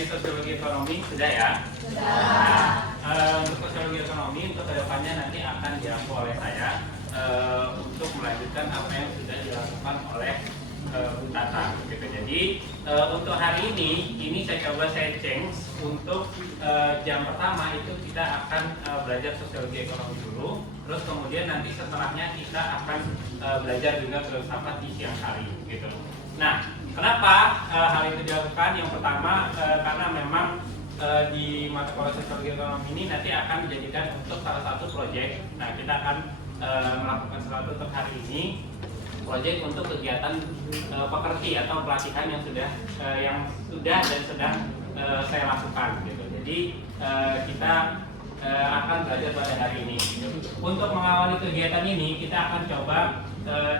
mempelajari sosiologi ekonomi sudah ya? Untuk sosiologi ekonomi untuk kedepannya nanti akan dirangkul oleh saya untuk melanjutkan apa yang sudah dilakukan oleh Bu Tata gitu. Jadi untuk hari ini saya change untuk jam pertama itu kita akan belajar sosiologi ekonomi dulu, terus kemudian nanti setelahnya kita akan belajar juga filsafat di siang hari gitu. Nah, kenapa hal itu dilakukan? Yang pertama karena memang di mata kuliah sosiologi ekonomi ini nanti akan dijadikan untuk salah satu proyek. Nah, kita akan melakukan sesuatu untuk hari ini, proyek untuk kegiatan pekerti atau pelatihan yang sudah dan sedang saya lakukan gitu. Jadi kita akan belajar pada hari ini. Untuk mengawali kegiatan ini kita akan coba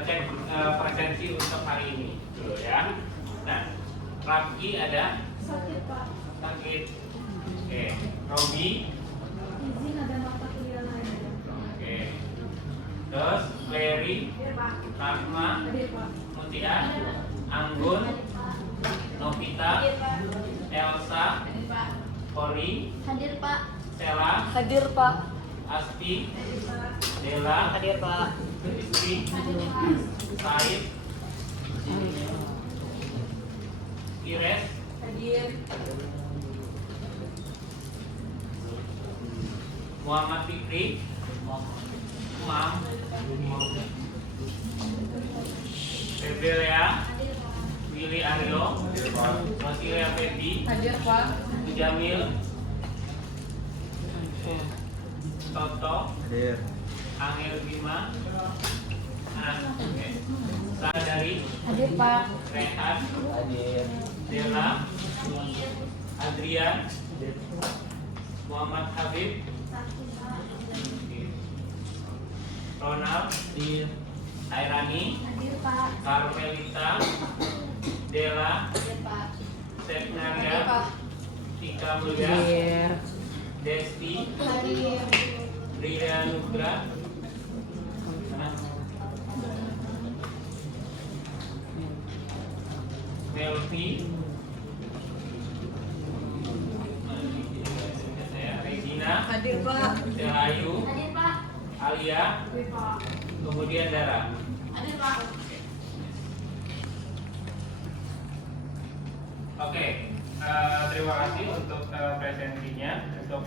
cek presensi untuk hari ini dulu ya. Nah, Rafki ada? Sakit Pak. Sakit. Oke. Robi? Izin ada mata kuliah lain. Oke. Terus Larry? Hadir Pak. Rahma? Hadir Pak. Mutia? Anggun? Novita? Hadir Pak. Elsa? Hadir Pak. Kori? Hadir Pak. Stella? Hadir Pak. Asti? Hadir Pak. Dela? Hadir Pak. Rizky? Hadir Pak. Said? Ires? Hadir. Muhammad Fikri? Umam? Rebelea? Hadir Pak. Willy Aryo? Rosilia Febi? Hadir Pak. Jamil? Toto? Hadir. Angel Bima? Sadari? Hadir Pak. Rehan? Hadir. Dela? Adrian? Muhammad Habib? Ronald? Airani? Hadir Pak. Carmelita? Dela? Hadir Pak. Sepnaria? Tika Mulia? Hadir. Desti? Hadir. Ria Nugra? Melvi? Regina? Hadir Pak. Selayu? Hadir Pak. Alia? Hadir Pak. Kemudian Dara. Hadir Pak. Oke, terima kasih untuk presentasinya. Untuk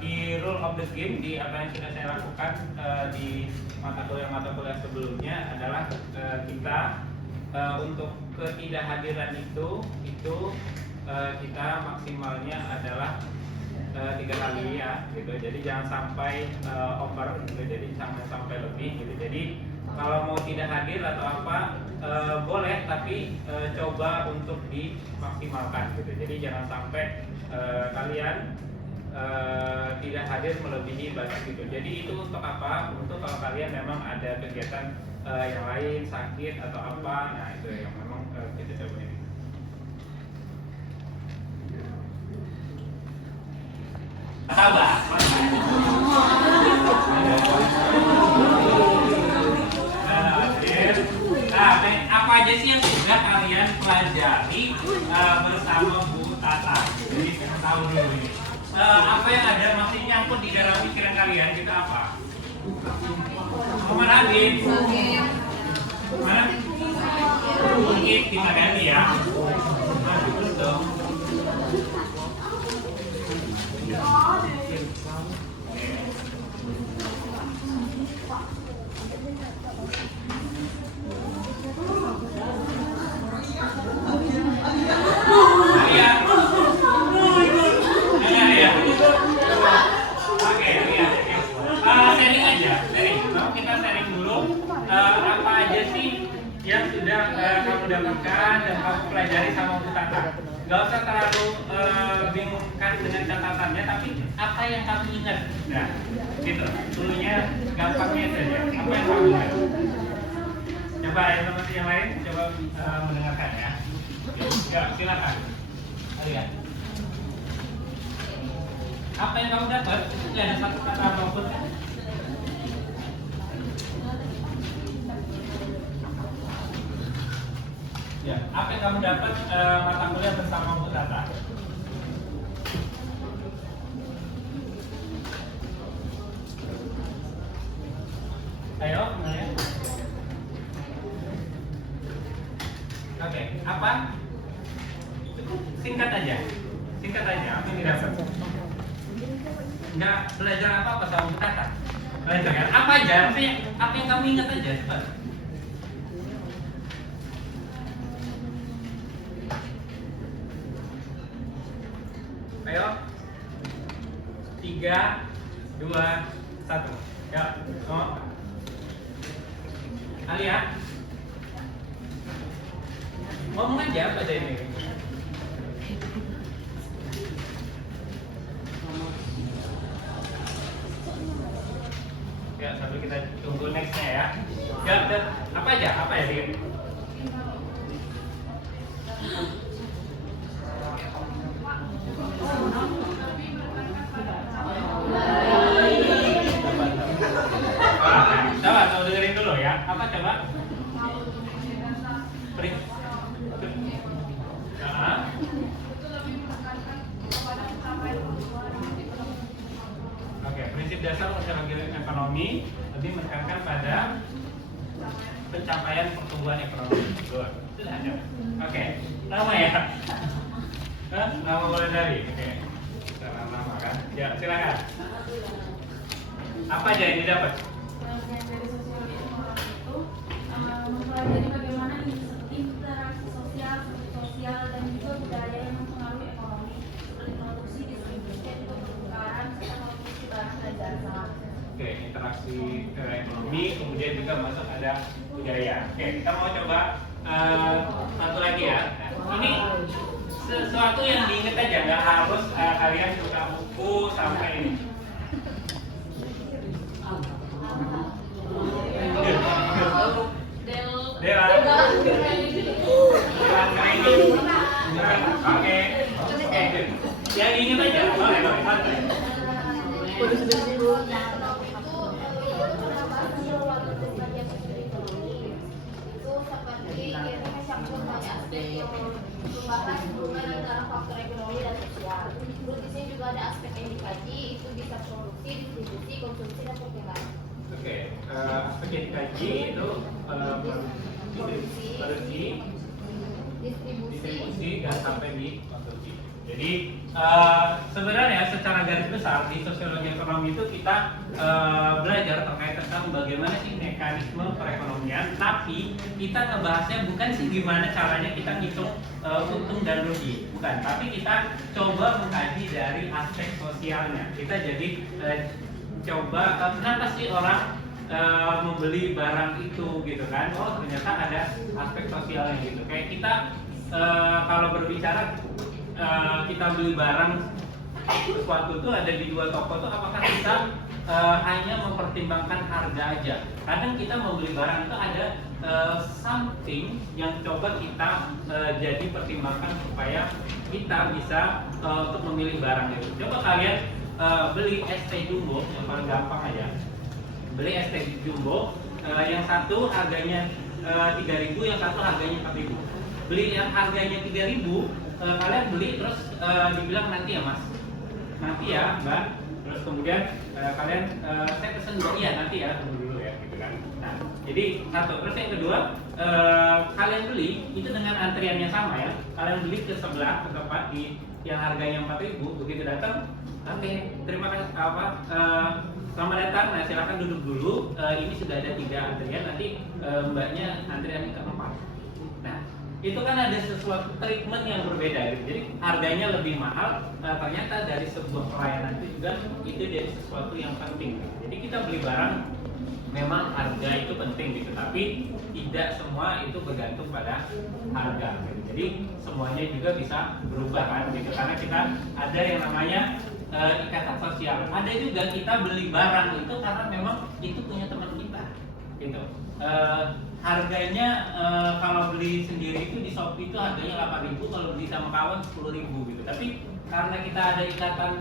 di rule of the game, di apa yang sudah saya lakukan di mata kuliah sebelumnya adalah kita untuk ketidakhadiran itu kita maksimalnya adalah 3 kali ya, gitu. Jadi jangan sampai over, gitu. Jadi jangan sampai lebih, gitu. Jadi kalau mau tidak hadir atau apa boleh, tapi coba untuk dimaksimalkan, gitu. Jadi jangan sampai kalian tidak hadir melebihi batas gitu. Jadi itu untuk apa? Untuk kalau kalian memang ada kegiatan yang lain, sakit atau apa, nah itu yang memang kita coba ini. Sabar. Nah, apa aja sih yang sudah kalian pelajari bersama Bu Tata? Jadi kita tahu dulu ini. Apa yang ada masih nyangkut di dalam pikiran kalian kita apa? Muhammad Habib. Mana? Mungkin kita ganti ya. Nah, dong. Sharing aja, sharing. Mau kita sharing dulu apa aja sih yang sudah kamu dapatkan dan kamu pelajari sama Bu Tata. Gak usah terlalu bingungkan dengan catatannya, tapi apa yang kamu ingat. Nah, gitu. Dulunya gampangnya saja. Apa yang kamu ingat? Coba informasi yang lain, coba mendengarkan ya. Ya, silakan. Lihat. Apa yang kamu dapat? Itu nggak ada satu kata apapun kan? Ya, apa yang kamu dapat mata kuliah bersama Bu Tata? Singkat aja, apa yang didapat? Nggak belajar apa-apa sama kata. Belajar kan? Apa aja? Apa yang kamu ingat aja? Cepat. Ayo. 3, 2, 1. Ya, oh. Alia. Ngomong aja pada ini. Ya, sambil kita tunggu nextnya ya. Ya, apa aja? Apa ya, Dik? Coba dengerin dulu ya. Apa coba? Oke, prinsip dasar sosiologi ekonomi lebih menekankan pada pencapaian pertumbuhan ekonomi. Good. Sudah ada. Oke, nama ya. Nama mulai dari. Oke. Nama kan? Ya, silakan. Apa aja yang didapat? Yang dari sosiologi ekonomi itu mempelajari bagaimana interaksi sosial dan juga budaya yang mempengaruhi ekonomi seperti produksi, distribusi, pertukaran, serta produksi barang dan jasa. Oke, interaksi ekonomi, kemudian juga masuk ada budaya. Oke, kita mau coba satu lagi ya. Ini sesuatu yang diingat aja, nggak harus kalian buka buku sampai ini. Dela. Oke. Yang ingat aja, boleh santai. Hubungan antara faktor ekonomi dan sosial. Terus di sini juga ada aspek yang dikaji, itu bisa produksi, distribusi, konsumsi dan perpindahan. Oke, aspek yang dikaji itu produksi, distribusi dan sampai di konsumsi. Jadi sebenarnya secara garis besar di sosiologi ekonomi itu kita belajar terkait tentang bagaimana sih mekanisme perekonomian, tapi kita ngebahasnya bukan sih gimana caranya kita ngitung untung dan rugi, bukan, tapi kita coba mengkaji dari aspek sosialnya. Kita jadi coba kenapa sih orang membeli barang itu gitu kan? Oh ternyata ada aspek sosialnya gitu. Kayak kita kalau berbicara kita beli barang sesuatu itu ada di dua toko itu, apakah kita hanya mempertimbangkan harga aja? Kadang kita membeli barang itu ada something yang coba kita jadi pertimbangkan supaya kita bisa untuk memilih barang itu. Coba kalian beli ST Jumbo yang paling gampang aja. Beli ST Jumbo, yang satu harganya 3.000, yang satu harganya 4.000. Beli yang harganya 3.000, kalian beli terus dibilang nanti ya mas, nanti ya mbak, terus kemudian kalian saya pesen iya nanti ya, tunggu dulu ya gitu kan. Nah jadi satu, terus yang kedua kalian beli itu dengan antriannya sama ya, kalian beli ke sebelah ke tempat di yang harganya 4.000, begitu datang oke, terima kasih selamat datang, nah silakan duduk dulu, ini sudah ada 3 antrian, nanti mbaknya antriannya keempat. Nah itu kan ada sesuatu treatment yang berbeda gitu. Jadi harganya lebih mahal, ternyata dari sebuah pelayanan itu juga itu jadi sesuatu yang penting. Jadi kita beli barang memang harga itu penting gitu, tapi tidak semua itu bergantung pada harga gitu. Jadi semuanya juga bisa berubah kan gitu, karena kita ada yang namanya ikatan sosial. Ada juga kita beli barang itu karena memang itu punya teman kita gitu. Harganya kalau beli sendiri itu di Shopee itu harganya 8.000, kalau beli sama kawan 10.000 gitu. Tapi karena kita ada ikatan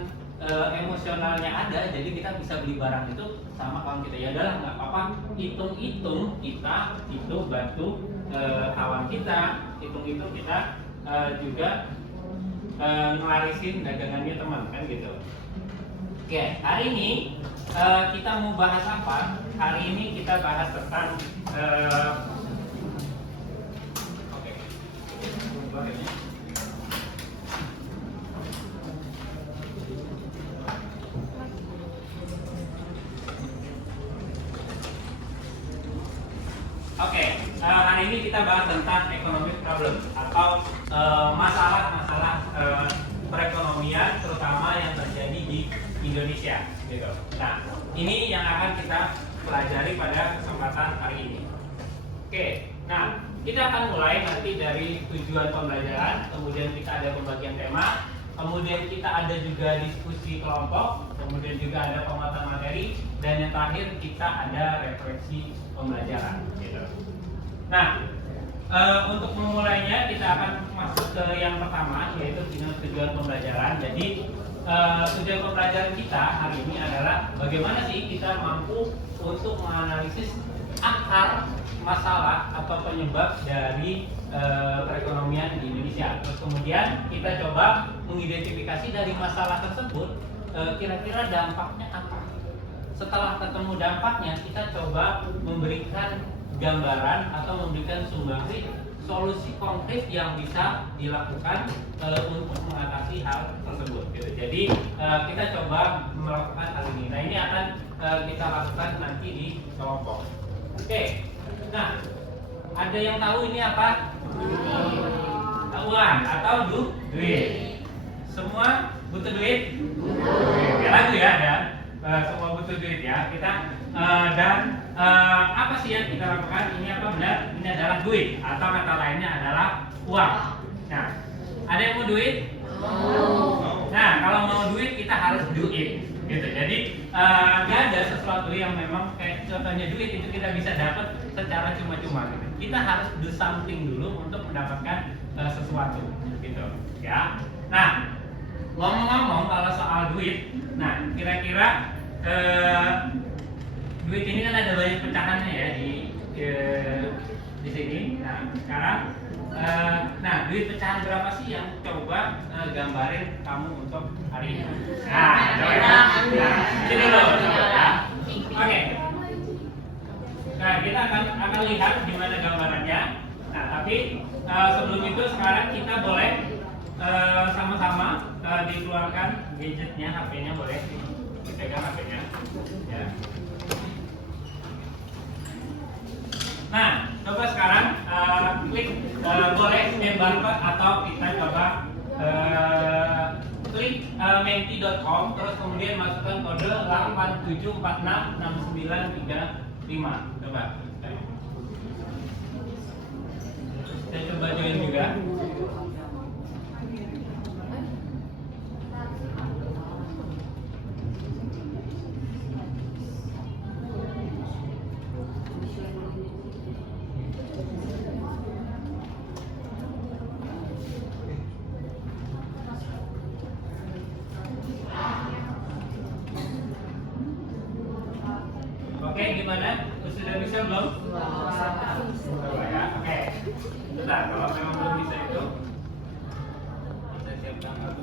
emosionalnya ada, jadi kita bisa beli barang itu sama kawan kita. Ya udahlah nggak apa-apa, hitung-hitung kita itu bantu kawan kita, hitung-hitung kita juga ngelarisin dagangannya teman kan gitu. Oke, hari ini kita mau bahas apa? Hari ini kita bahas tentang hari ini kita bahas tentang economic problem atau masalah-masalah perekonomian terutama yang terjadi di Indonesia gitu. Nah, ini yang akan kita pelajari pada kesempatan hari ini. Oke, nah kita akan mulai nanti dari tujuan pembelajaran, kemudian kita ada pembagian tema, kemudian kita ada juga diskusi kelompok, kemudian juga ada pemuatan materi, dan yang terakhir kita ada referensi pembelajaran gitu. Nah, untuk memulainya kita akan masuk ke yang pertama, yaitu tujuan pembelajaran. Jadi tujuan pembelajaran kita hari ini adalah bagaimana sih kita mampu untuk menganalisis akar masalah atau penyebab dari perekonomian di Indonesia. Terus kemudian kita coba mengidentifikasi dari masalah tersebut kira-kira dampaknya apa. Setelah ketemu dampaknya, kita coba memberikan gambaran atau memberikan sumbangsi solusi konkret yang bisa dilakukan untuk mengatasi hal tersebut. Gitu. Jadi kita coba melakukan hal ini. Nah, ini akan kita lakukan nanti di kelompok. Oke. Nah, ada yang tahu ini apa? Uang atau duit. Semua butuh duit? Ya lagu ya, dan semua butuh duit ya. Kita dan apa sih yang kita lakukan? Ini apa benar? Ini adalah duit atau kata lainnya adalah uang. Nah, ada yang mau duit? Nah, kalau mau duit kita harus do it. Gitu. Jadi nggak ada sesuatu yang memang kayak contohnya duit itu kita bisa dapat secara cuma-cuma. Gitu. Kita harus do something dulu untuk mendapatkan sesuatu. Gitu. Ya. Nah, ngomong-ngomong kalau soal duit, nah kira-kira duit ini kan ada banyak pecahannya ya di sini. Nah, sekarang duit pecahan berapa sih yang coba gambarin kamu untuk hari ini? Nah, coba ya. Nah, sini dulu ya. Oke. Nah, kita akan lihat gimana gambarannya. Nah, tapi sebelum itu sekarang kita boleh sama-sama dikeluarkan gadgetnya, HP-nya boleh dipegang HP-nya. Ya. Nah, coba sekarang klik boleh scan barcode atau kita coba klik menti.com terus kemudian masukkan kode 87466935. Coba. Saya coba join juga. Oke, gimana? Sudah bisa belum? Coba ya. Oke. Bentar, kalau memang belum bisa itu kita siapkan.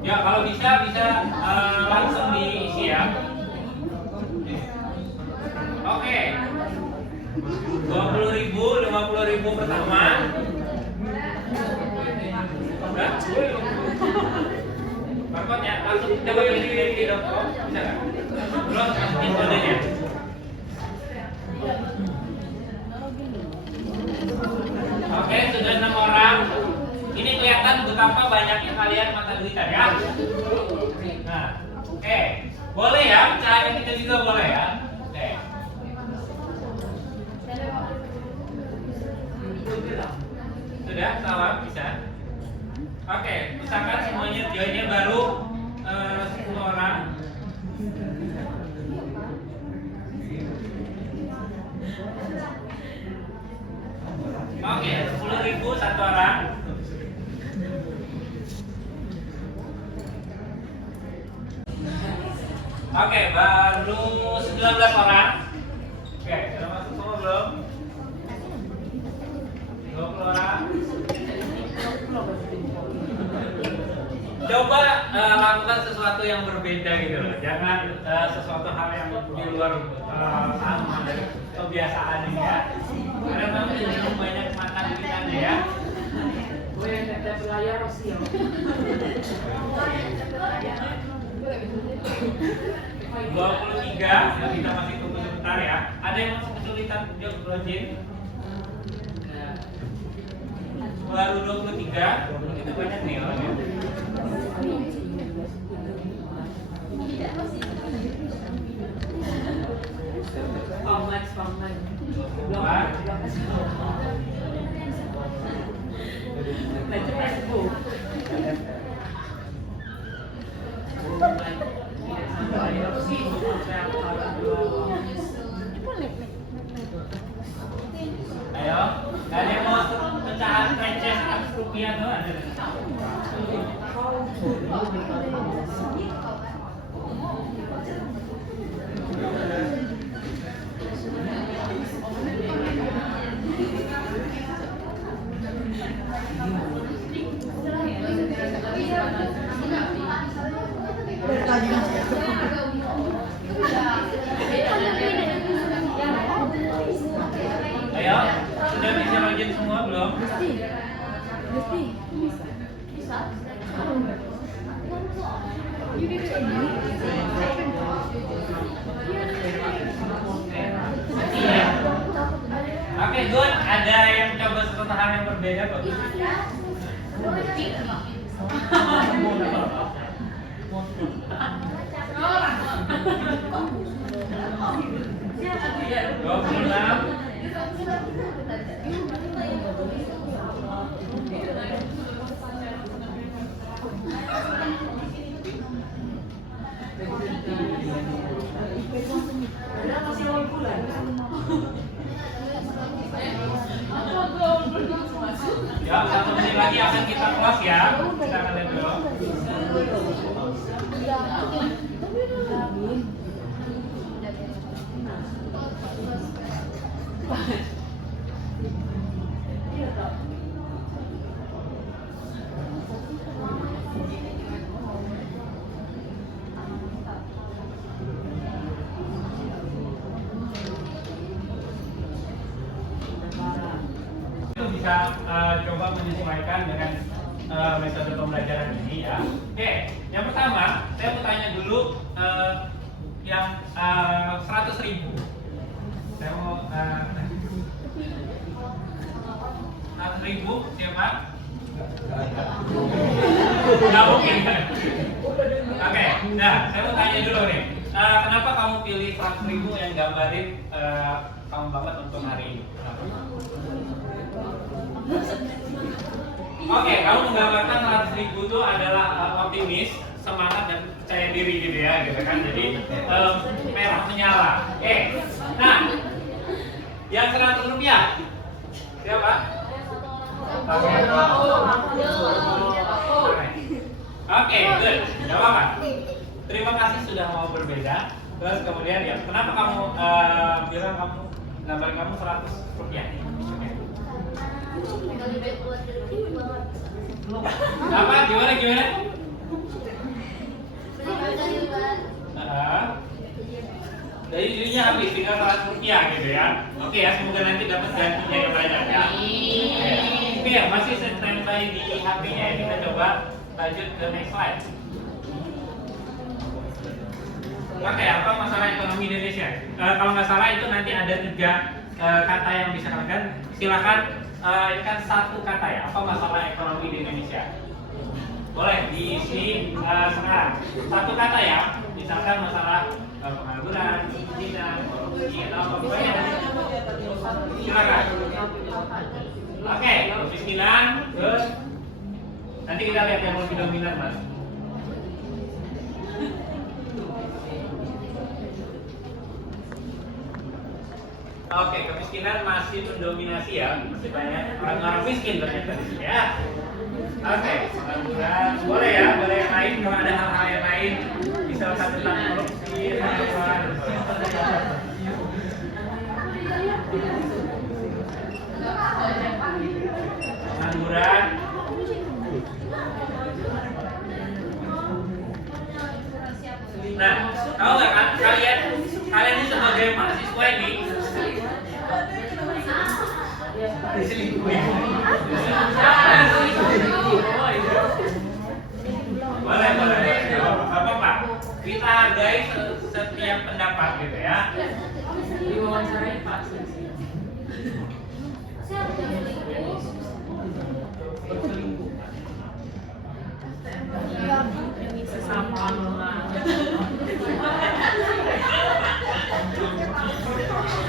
Ya, kalau bisa langsung diisi ya. Oke. 20.000, 50.000 pertama. Barcode ya, langsung coba pilih .com, bisa nggak? Terus masukin kodenya. Oke, sudah 6 orang. Ini kelihatan betapa banyaknya kalian mata duitan ya. Nah, oke, boleh ya, pecahan kita juga boleh ya. Oke. Sudah, salah, bisa. Oke, misalkan semuanya joinnya baru 10 orang. Oke, 10.000 satu orang. Oke, baru 19 orang. Oke, sudah masuk semua belum? 20 orang. Coba lakukan sesuatu yang berbeda gitu loh. Jangan sesuatu hal yang di luar sama dari kebiasaan ini ya. Karena memang ini banyak mata duitannya ya. Gue yang ada layar sih. 23, ya kita masih tunggu sebentar ya. Ada yang masih kesulitan jawab login? Baru 23, itu banyak nih orangnya. Ayo, nggak ada yang mau pecahan receh 100 rupiah tuh ada. Ayo, sudah bisa login semua belum? Oke, good. Ada yang coba sesuatu hal yang berbeda kok? Ya, 1 menit lagi akan kita kelas ya. Kita akan lihat dulu. Bisa coba menyesuaikan dengan metode pembelajaran ini ya. Oke, yang pertama saya mau tanya dulu yang 100.000. Saya mau 100.000 siapa? Nggak mungkin. Oke, nah saya mau tanya dulu nih. Kenapa kamu pilih 100.000 yang gambarin kamu banget untuk hari ini? Oke, kamu menggambarkan 100.000 itu adalah optimis, semangat dan percaya diri gitu ya, gitu kan? Jadi merah menyala. Nah, yang 100 rupiah siapa? Oke, good. Gak apa-apa. Terima kasih sudah mau berbeda. Terus kemudian ya, kenapa kamu bilang kamu gambar kamu 100 rupiah? Apa? Gimana? Dari dirinya habis tinggal 100 rupiah gitu ya. Oke ya, semoga nanti dapat gantinya yang banyak ya. Oke ya, masih standby di HP-nya ya. Kita coba lanjut ke next slide. Oke, apa masalah ekonomi Indonesia? Kalau nggak salah itu nanti ada 3 kata yang bisa kalian. Silakan ini kan 1 kata ya. Apa masalah ekonomi di Indonesia? Boleh diisi sekarang. 1 kata ya. Misalkan masalah pengangguran, kemiskinan, korupsi atau apa pokoknya. Silakan. Oke, kemiskinan. Terus nanti kita lihat yang lebih dominan, Mas. Oke, kemiskinan masih mendominasi ya, masih banyak orang-orang miskin ternyata di sini ya. Oke, pengangguran boleh ya, boleh yang lain kalau ada hal-hal yang lain, misalkan tentang korupsi, pengangguran. Nah, tahu nggak kan kalian ini sebagai mahasiswa ini diselingkuhin. Boleh. banyak pendapat gitu ya. Diwawancarai Pak. Siapa yang selingkuh? Sesama mama.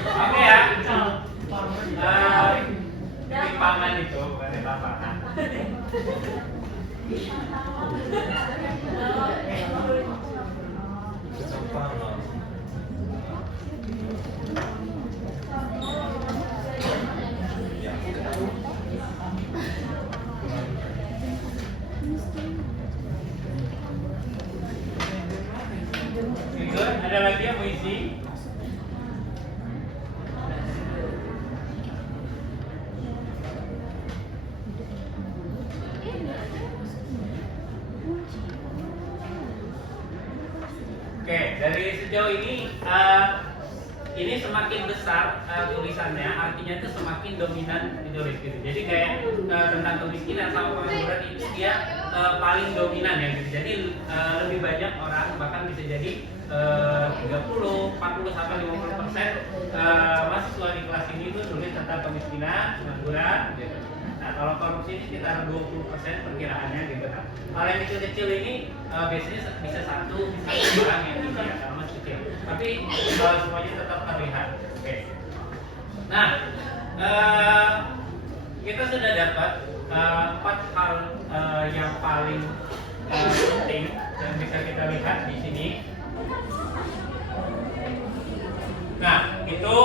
Oke ya. Ketimpangan itu bukan ketimpangan. Good. Ada lagi yang mau isi? Oke, dari sejauh ini semakin besar tulisannya, artinya itu semakin dominan ditulis gitu. Jadi kayak tentang kemiskinan sama pengangguran itu dia paling dominan ya gitu. Jadi lebih banyak orang, bahkan bisa jadi 30, 40 sampai 50% mahasiswa di kelas ini itu tulis tentang kemiskinan, pengangguran gitu. Nah, kalau korupsi ini sekitar 20% perkiraannya gitu kan. Hal yang kecil-kecil ini biasanya bisa satu, bisa dua orang yang ini ya, sama kecil. Tapi semuanya tetap terlihat. Oke. Nah, kita sudah dapat 4 hal yang paling penting yang bisa kita lihat di sini. Nah, itu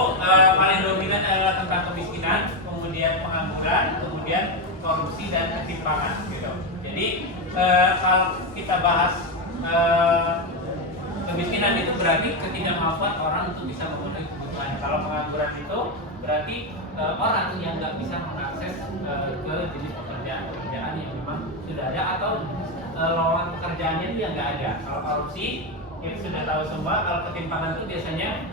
paling dominan adalah tentang kemiskinan, kemudian pengangguran, kemudian korupsi dan ketimpangan gitu. Jadi kalau kita bahas kemiskinan itu berarti ketidakmampuan orang untuk bisa memenuhi kebutuhannya. Kalau pengangguran itu berarti orang yang nggak bisa mengakses ke jenis pekerjaan yang memang sudah ada atau lowongan pekerjaannya itu yang nggak ada. Kalau korupsi kita sudah tahu semua. Kalau ketimpangan itu biasanya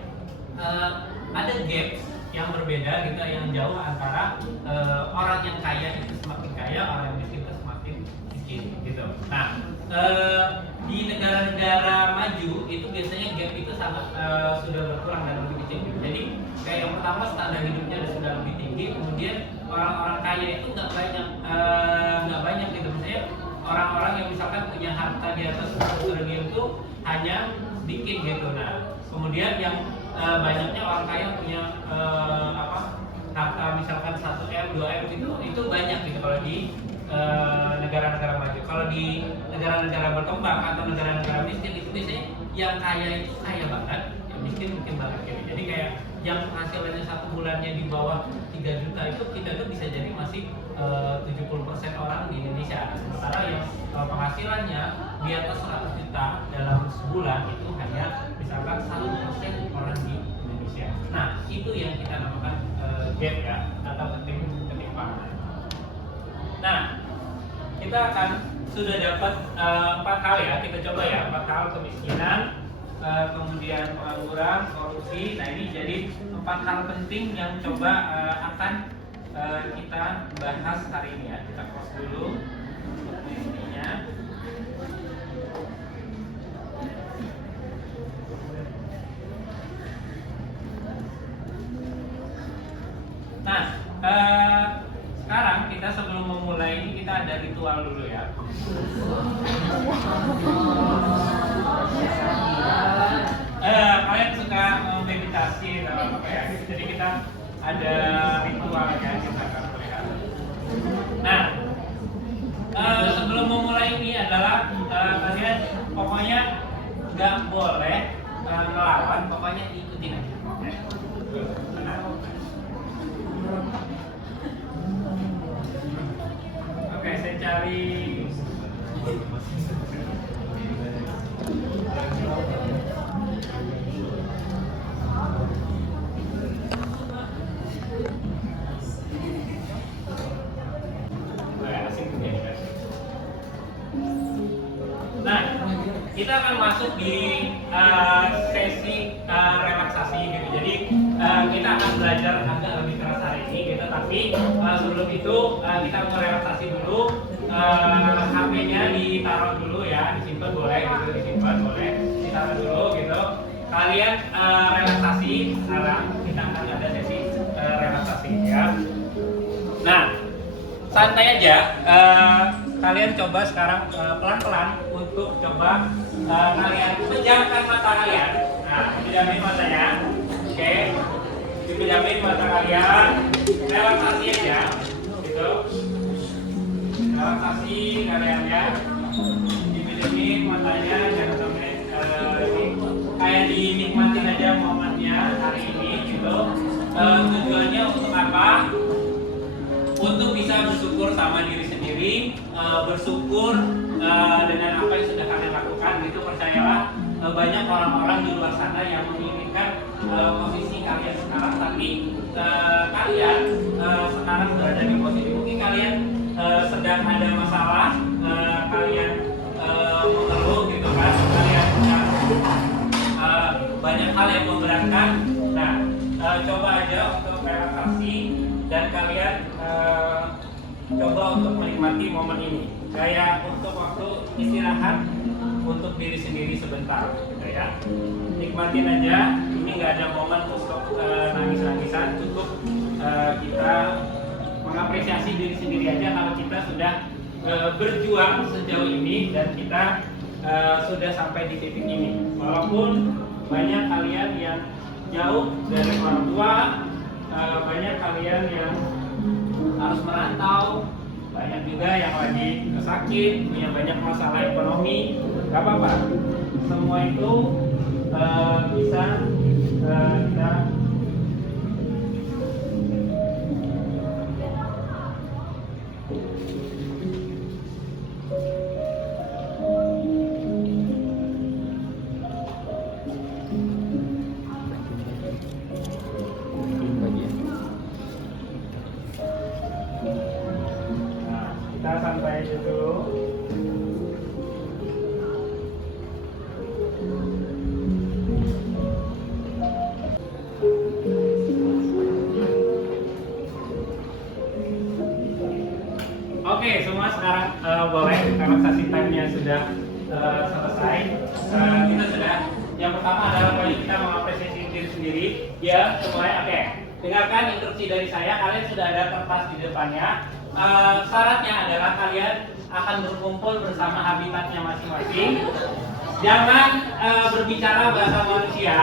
ada gap yang berbeda gitu, yang jauh antara orang yang kaya itu semakin kaya, orang yang miskin itu semakin miskin gitu. Nah, di negara-negara maju itu biasanya gap itu sangat sudah berkurang dan lebih kecil gitu. Jadi kayak yang pertama standar hidupnya sudah lebih tinggi, kemudian orang-orang kaya itu nggak banyak gitu. Misalnya orang-orang yang misalkan punya harta di atas 1 triliun itu hanya dikit gitu. Nah, kemudian yang banyaknya orang kaya punya harta misalkan 1M, 2M itu banyak gitu kalau di negara-negara maju. Kalau di negara-negara berkembang atau negara-negara miskin itu biasanya yang kaya itu kaya banget, yang miskin mungkin banget gitu. Jadi kayak yang penghasilannya 1 bulannya di bawah 3 juta itu kita tuh bisa jadi masih 70% orang di Indonesia. Sementara yang penghasilannya di atas 100 juta dalam sebulan itu hanya misalkan 1% orang di Indonesia. Nah, itu yang kita namakan gap ya, atau ketimpangan. Nah, kita akan sudah dapat 4 hal ya, kita coba ya, 4 hal: kemiskinan, kemudian pengangguran, korupsi. Nah, ini jadi 4 hal penting yang coba akan kita bahas hari ini ya. Kita close dulu ininya. Nah, sekarang kita sebelum memulai ini kita ada ritual dulu ya. Kalian suka meditasi atau apa ya? Jadi kita ada ritual yang kita akan melihat. Nah, sebelum memulai ini adalah kalian pokoknya nggak boleh ngelawan, pokoknya ikutin aja. Oke, saya cari. Nah, kita akan masuk di sesi relaksasi gitu. Jadi kita akan belajar agak lebih keras hari ini gitu. Tapi sebelum itu kita mau relaksasi dulu. HP-nya ditaruh dulu ya, disimpan boleh gitu, disimpan boleh, ditaruh dulu gitu. kalian relaksasi. Sekarang kita akan ada sesi relaksasi ya. Nah, santai aja. Kalian coba sekarang pelan-pelan untuk coba kalian pejamkan mata kalian. Nah, pejamin matanya. Oke. Dipejamin mata kalian. Relaksasi aja. Gitu. Relaksasi kalian ya. Dipejamin matanya, jangan sampai kayak dinikmatin aja momennya hari ini gitu. Tujuannya untuk apa? Untuk bisa bersyukur sama diri sendiri, bersyukur dengan apa yang sudah kalian lakukan. Gitu, percayalah banyak orang-orang di luar sana yang menginginkan posisi kalian sekarang, tapi kalian sekarang berada di posisi mungkin kalian sedang ada masalah, kalian mengeluh gitu kan, kalian banyak hal yang memberatkan. Nah, coba aja untuk relaksasi dan kalian coba untuk menikmati momen ini. Kayak untuk waktu istirahat untuk diri sendiri sebentar, gitu ya. Nikmatin aja. Ini nggak ada momen untuk nangis-nangisan. Cukup kita mengapresiasi diri sendiri aja kalau kita sudah berjuang sejauh ini dan kita sudah sampai di titik ini. Walaupun banyak kalian yang jauh dari orang tua, banyak kalian yang harus merantau, banyak juga yang lagi sakit, punya banyak masalah ekonomi. Gak apa-apa, semua itu bisa kita santai aja dulu. Oke, semua sekarang boleh, relaksasi time-nya sudah selesai. Kita sudah, yang pertama adalah kita mengapresiasi diri sendiri. Ya, semuanya oke. Dengarkan instruksi dari saya, kalian sudah ada kertas di depannya. Syaratnya adalah kalian akan berkumpul bersama habitatnya masing-masing. Jangan berbicara bahasa manusia,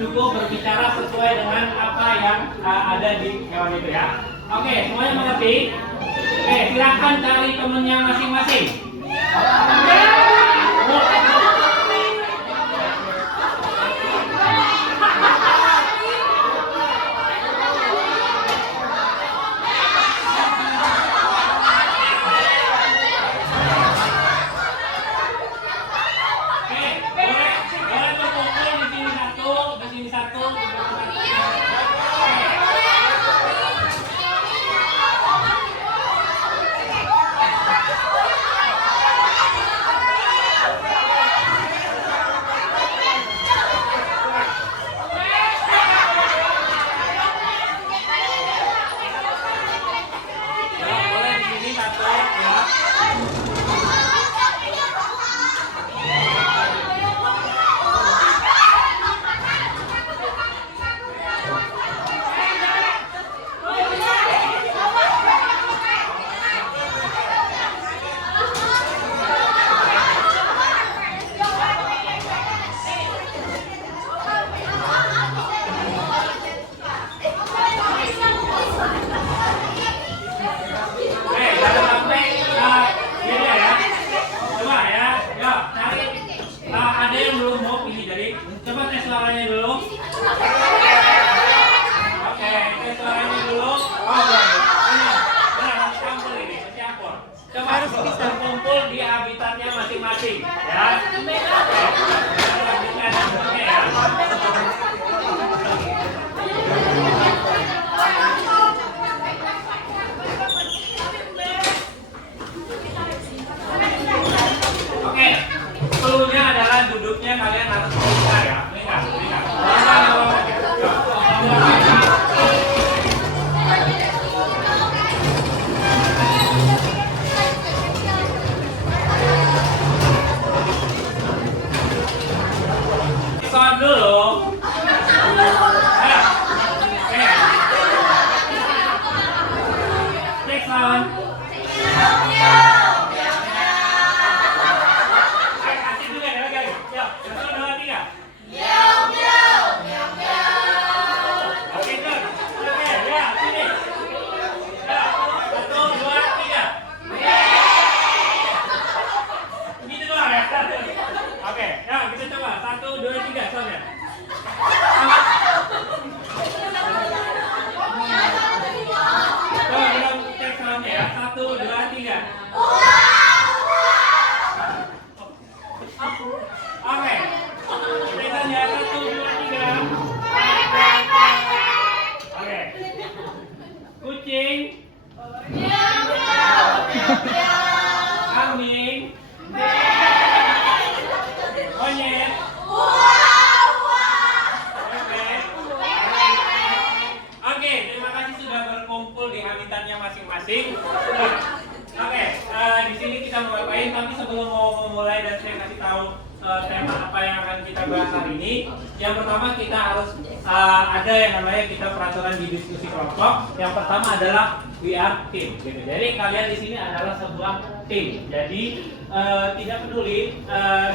cukup berbicara sesuai dengan apa yang ada di hewan itu ya. Oke, semuanya mengerti? Oke, silakan cari temennya masing-masing. kumpul di habitatnya masing-masing. Oke, di sini kita mau ngapain? Tapi sebelum mau memulai dan saya kasih tahu tema apa yang akan kita bahas hari ini, yang pertama kita harus ada yang namanya kita peraturan di diskusi kelompok. Yang pertama adalah we are team. Gitu. Jadi kalian di sini adalah sebuah tim. Jadi tidak peduli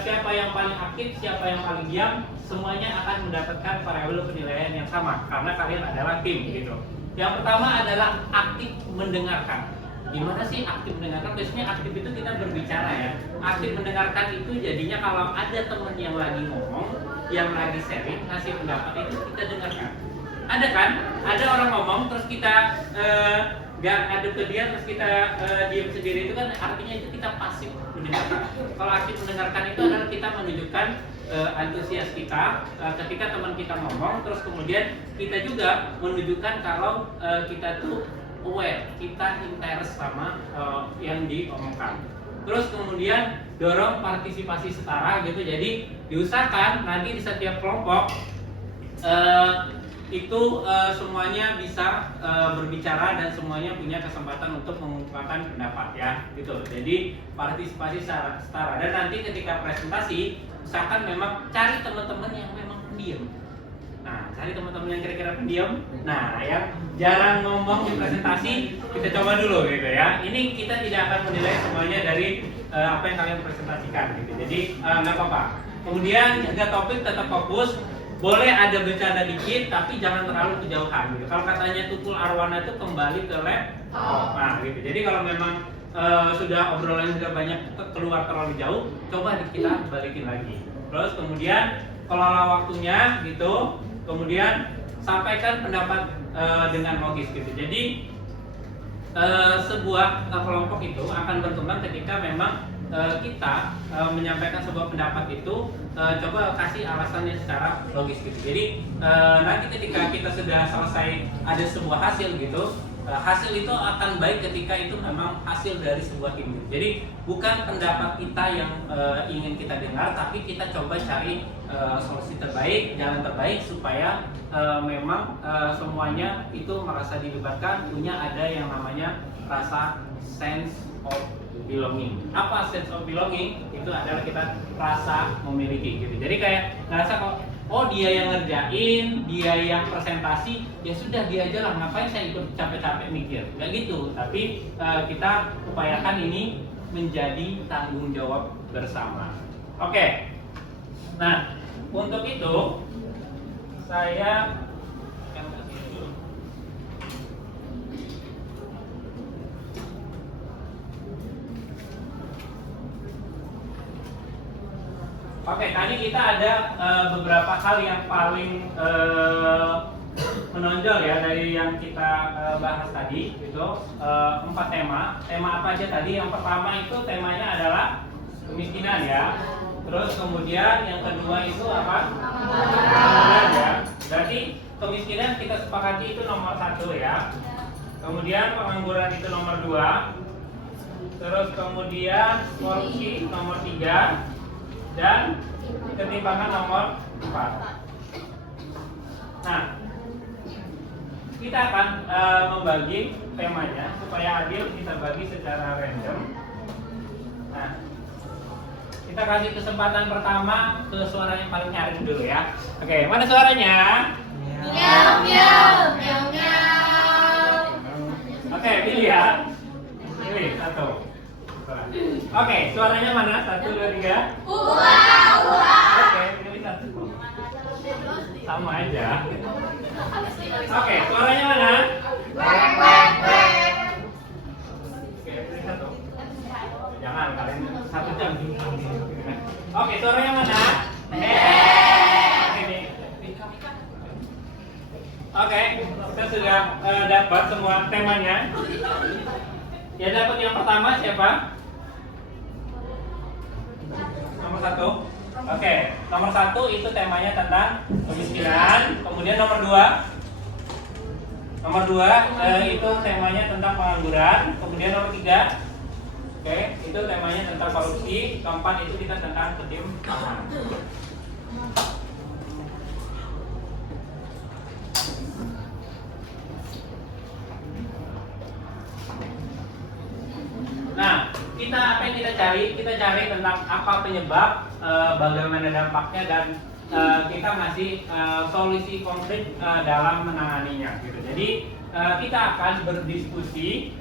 siapa yang paling aktif, siapa yang paling diam, semuanya akan mendapatkan variabel penilaian yang sama karena kalian adalah tim. Gitu. Yang pertama adalah aktif mendengarkan. Gimana sih aktif mendengarkan? Biasanya aktif itu kita berbicara ya. Aktif mendengarkan itu jadinya kalau ada teman yang lagi ngomong, yang lagi sharing, ngasih pendapat itu kita dengarkan. Ada kan? Ada orang ngomong terus kita gak ngadep ke dia terus kita diam sendiri, itu kan artinya itu kita pasif mendengarkan. Kalau aktif mendengarkan itu adalah kita menunjukkan antusias kita ketika teman kita ngomong, terus kemudian kita juga menunjukkan kalau kita tuh aware, kita interest sama yang diomongkan. Terus kemudian dorong partisipasi setara gitu. Jadi diusahakan nanti di setiap kelompok itu semuanya bisa berbicara dan semuanya punya kesempatan untuk mengungkapkan pendapat ya gitu. Jadi partisipasi setara. Dan nanti ketika presentasi usahakan memang cari teman-teman yang memang pendiam. Nah, cari teman-teman yang kira-kira pendiam. Nah, yang jarang ngomong di presentasi kita coba dulu gitu ya. Ini kita tidak akan menilai semuanya dari apa yang kalian presentasikan gitu. Jadi nggak apa-apa. Kemudian jaga topik, tetap fokus. Boleh ada bercanda dikit, tapi jangan terlalu kejauhan. Gitu. Kalau katanya Tukul Arwana itu kembali ke laptop. Nah, gitu. Jadi kalau memang sudah obrolan sudah banyak keluar terlalu jauh, coba kita balikin lagi. Terus kemudian kelola waktunya gitu. Kemudian sampaikan pendapat dengan logis gitu. Jadi sebuah kelompok itu akan berkembang ketika memang kita menyampaikan sebuah pendapat itu coba kasih alasannya secara logis gitu. Jadi nanti ketika kita sudah selesai ada sebuah hasil gitu, hasil itu akan baik ketika itu memang hasil dari sebuah tim. Jadi bukan pendapat kita yang ingin kita dengar, tapi kita coba cari solusi terbaik, jalan terbaik supaya memang semuanya itu merasa dilibatkan, punya ada yang namanya rasa sense of belonging. Apa sense of belonging? Itu adalah kita rasa memiliki gitu. Jadi kayak ngerasa kok oh dia yang ngerjain, dia yang presentasi, ya sudah dia aja lah, ngapain saya ikut capek-capek mikir, nggak gitu. Tapi kita upayakan ini menjadi tanggung jawab bersama. Oke. Nah, untuk itu saya Oke, tadi kita ada beberapa hal yang paling menonjol ya dari yang kita bahas tadi, itu 4 tema. Tema apa aja tadi? Yang pertama itu temanya adalah kemiskinan ya. Terus kemudian yang kedua itu apa? Pengangguran ya. Berarti kemiskinan kita sepakati itu nomor 1 ya. Kemudian pengangguran itu nomor 2. Terus kemudian korupsi nomor 3. Dan ketimpangan nomor 4. Nah, kita akan membagi temanya supaya adil, kita bagi secara random. Nah, kita kasih kesempatan pertama ke suara yang paling nyaring dulu ya. Oke, mana suaranya? Miau miau miau miau. Oke, pilih ya. Pilih 1. Oke, suaranya mana? 1, 2, 3. Oke, pilih 1. Sama aja. Oke, suaranya mana? Oke, pilih 1. Jangan, kalian 1 jam. Oke, suaranya mana? Oke, kita sudah dapat semua temanya. Ya, dapat yang pertama siapa? Nomor 1. Oke, nomor 1 itu temanya tentang kemiskinan. Kemudian nomor 2. Nomor 2 itu temanya tentang pengangguran. Kemudian nomor 3. Oke, itu temanya tentang korupsi. Keempat itu kita tentang ketimpangan. apa yang kita cari? Kita cari tentang apa penyebab, bagaimana dampaknya, dan kita ngasih solusi konkret dalam menanganinya. Gitu. Jadi kita akan berdiskusi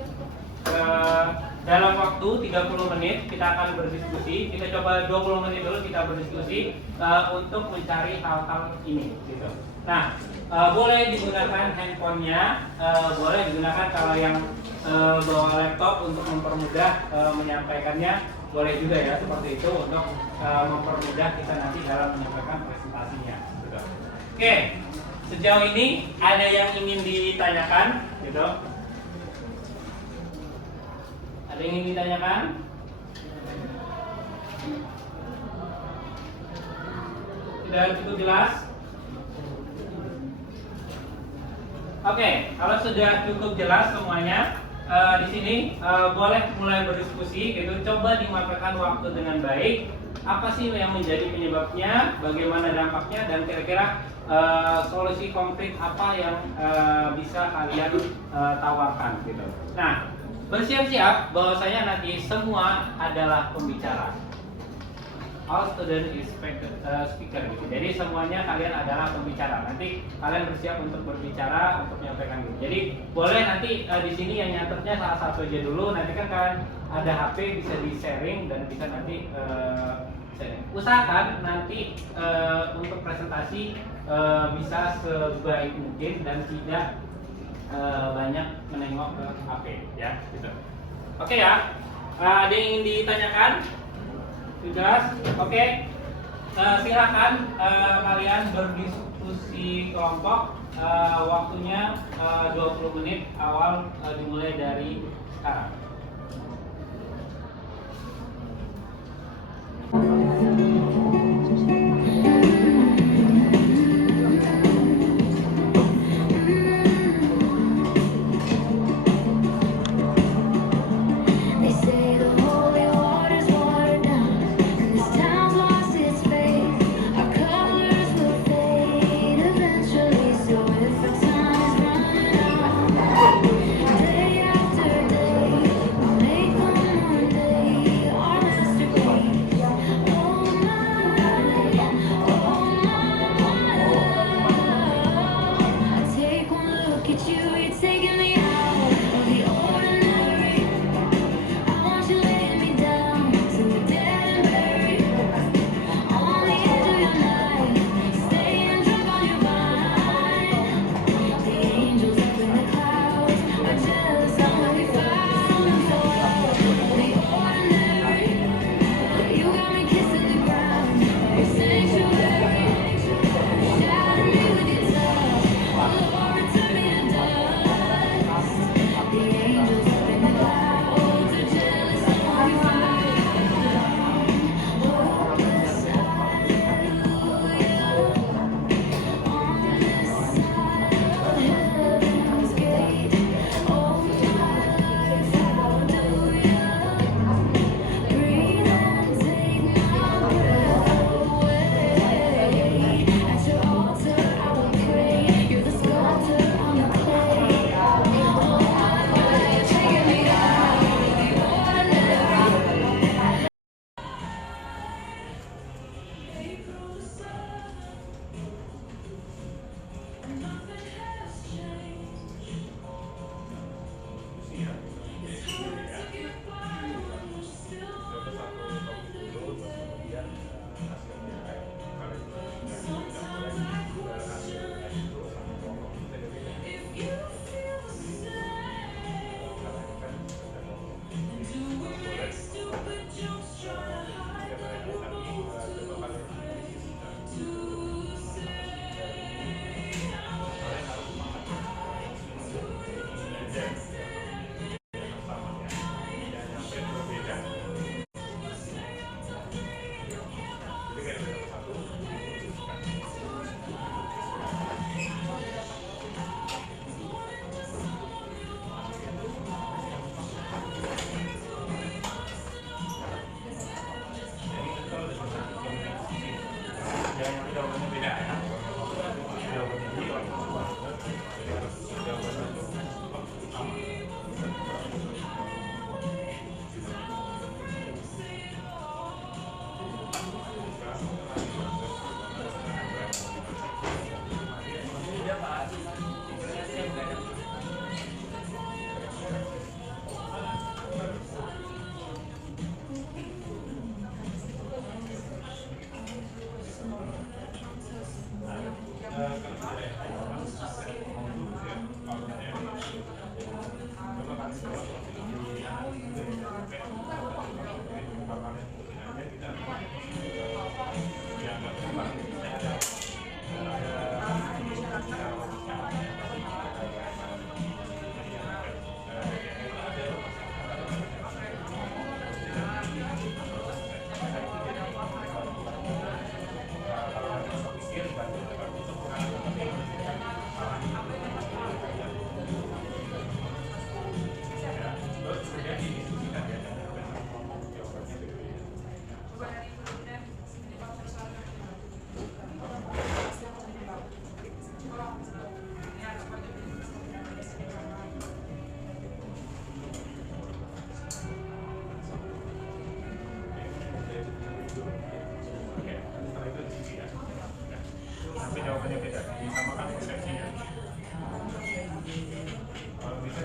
dalam waktu 30 menit. Kita akan berdiskusi. Kita coba 20 menit dulu kita berdiskusi untuk mencari hal-hal ini. Gitu. Nah, boleh digunakan handphonenya, boleh digunakan kalau yang bawa laptop untuk mempermudah menyampaikannya, boleh juga ya seperti itu untuk mempermudah kita nanti dalam menyampaikan presentasinya. Gitu. Oke, sejauh ini ada yang ingin ditanyakan, gitu? Ada yang ingin ditanyakan? Sudah cukup jelas? Oke, kalau sudah cukup jelas semuanya, di sini boleh mulai berdiskusi, gitu. Coba dimanfaatkan waktu dengan baik. Apa sih yang menjadi penyebabnya, bagaimana dampaknya, dan kira-kira solusi konkret apa yang bisa kalian tawarkan, gitu. Nah, bersiap-siap bahwasanya nanti semua adalah pembicara. All student is speaker, gitu. Jadi semuanya kalian adalah pembicara. Nanti kalian bersiap untuk berbicara, untuk menyampaikan gitu. Jadi boleh nanti di sini yang nyatetnya salah satu aja dulu. Nanti kan kalian ada HP bisa di sharing dan bisa nanti sharing. Usahakan nanti untuk presentasi bisa sebaik mungkin dan tidak banyak menengok ke HP, ya. Gitu. Oke ya. Ada yang ingin ditanyakan? Sudah, oke. Silakan kalian berdiskusi kelompok. Waktunya 20 menit awal dimulai dari sekarang. They say the holy water's watered down, and this town's lost its faith. Our colors will fade eventually, so if our time is running out, day after day, we'll make them one day our masterpiece. Oh,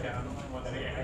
jangan mau dari ya.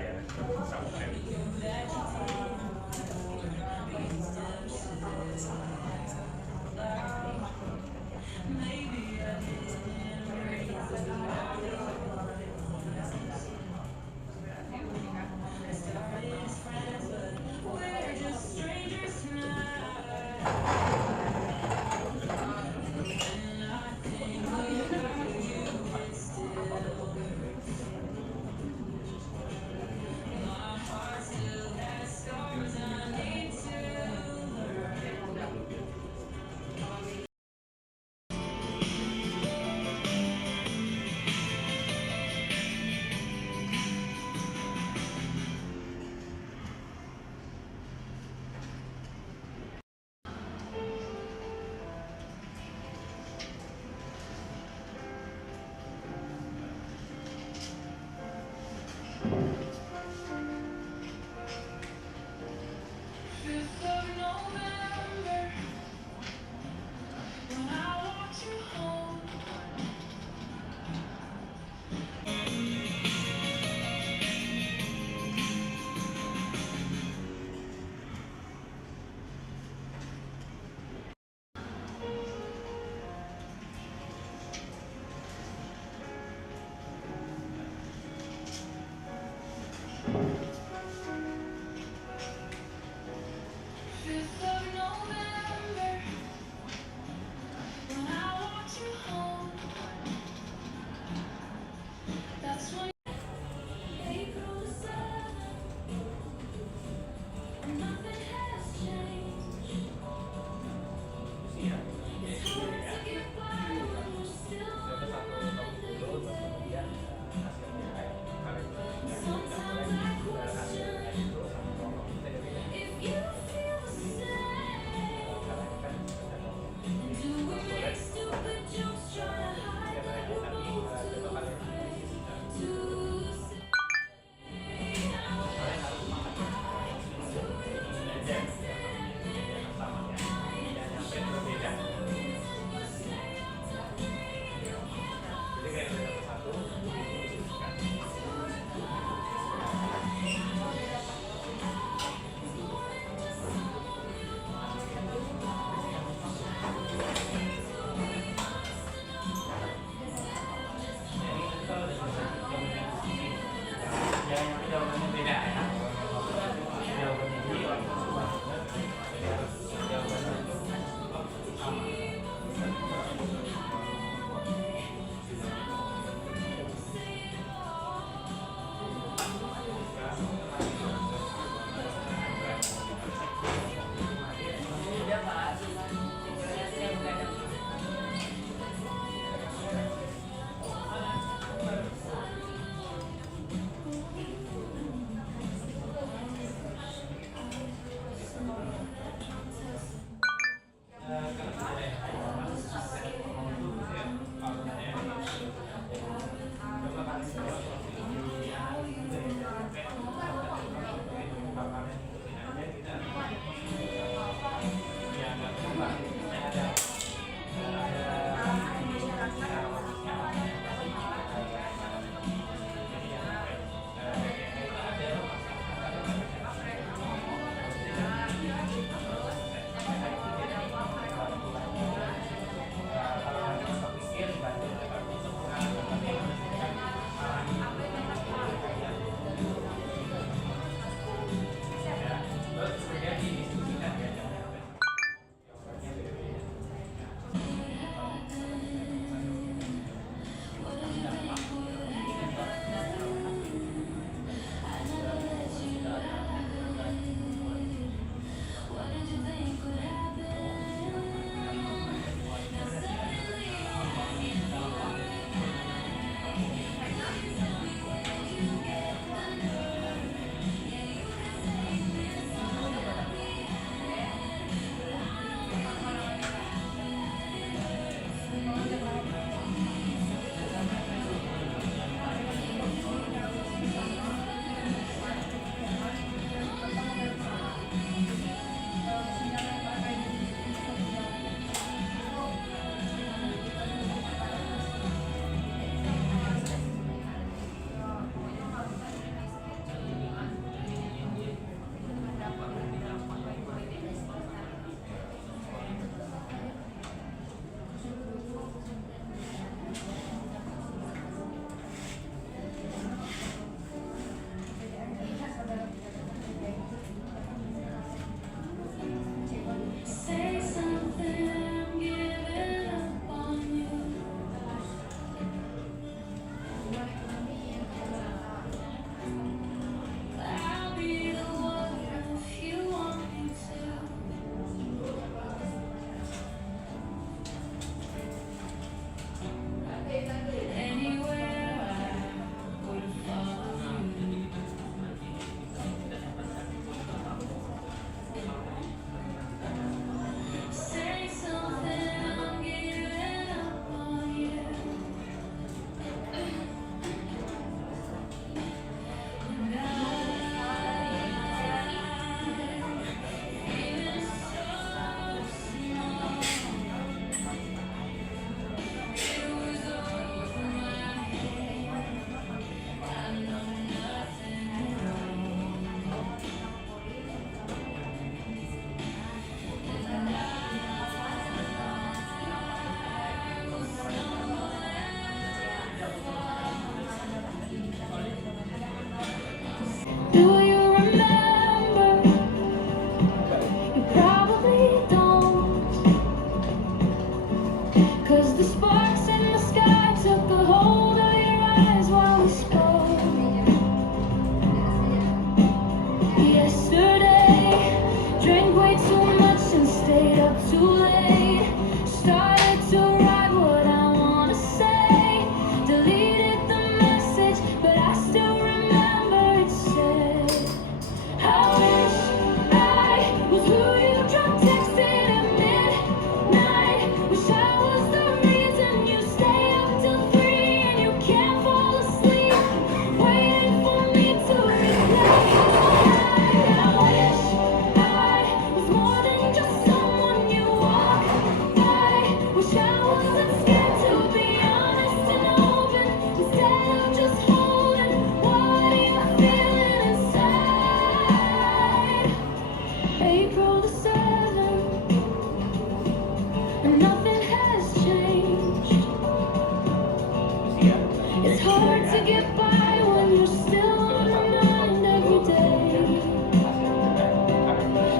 hard to get by when you're still on your mind every day.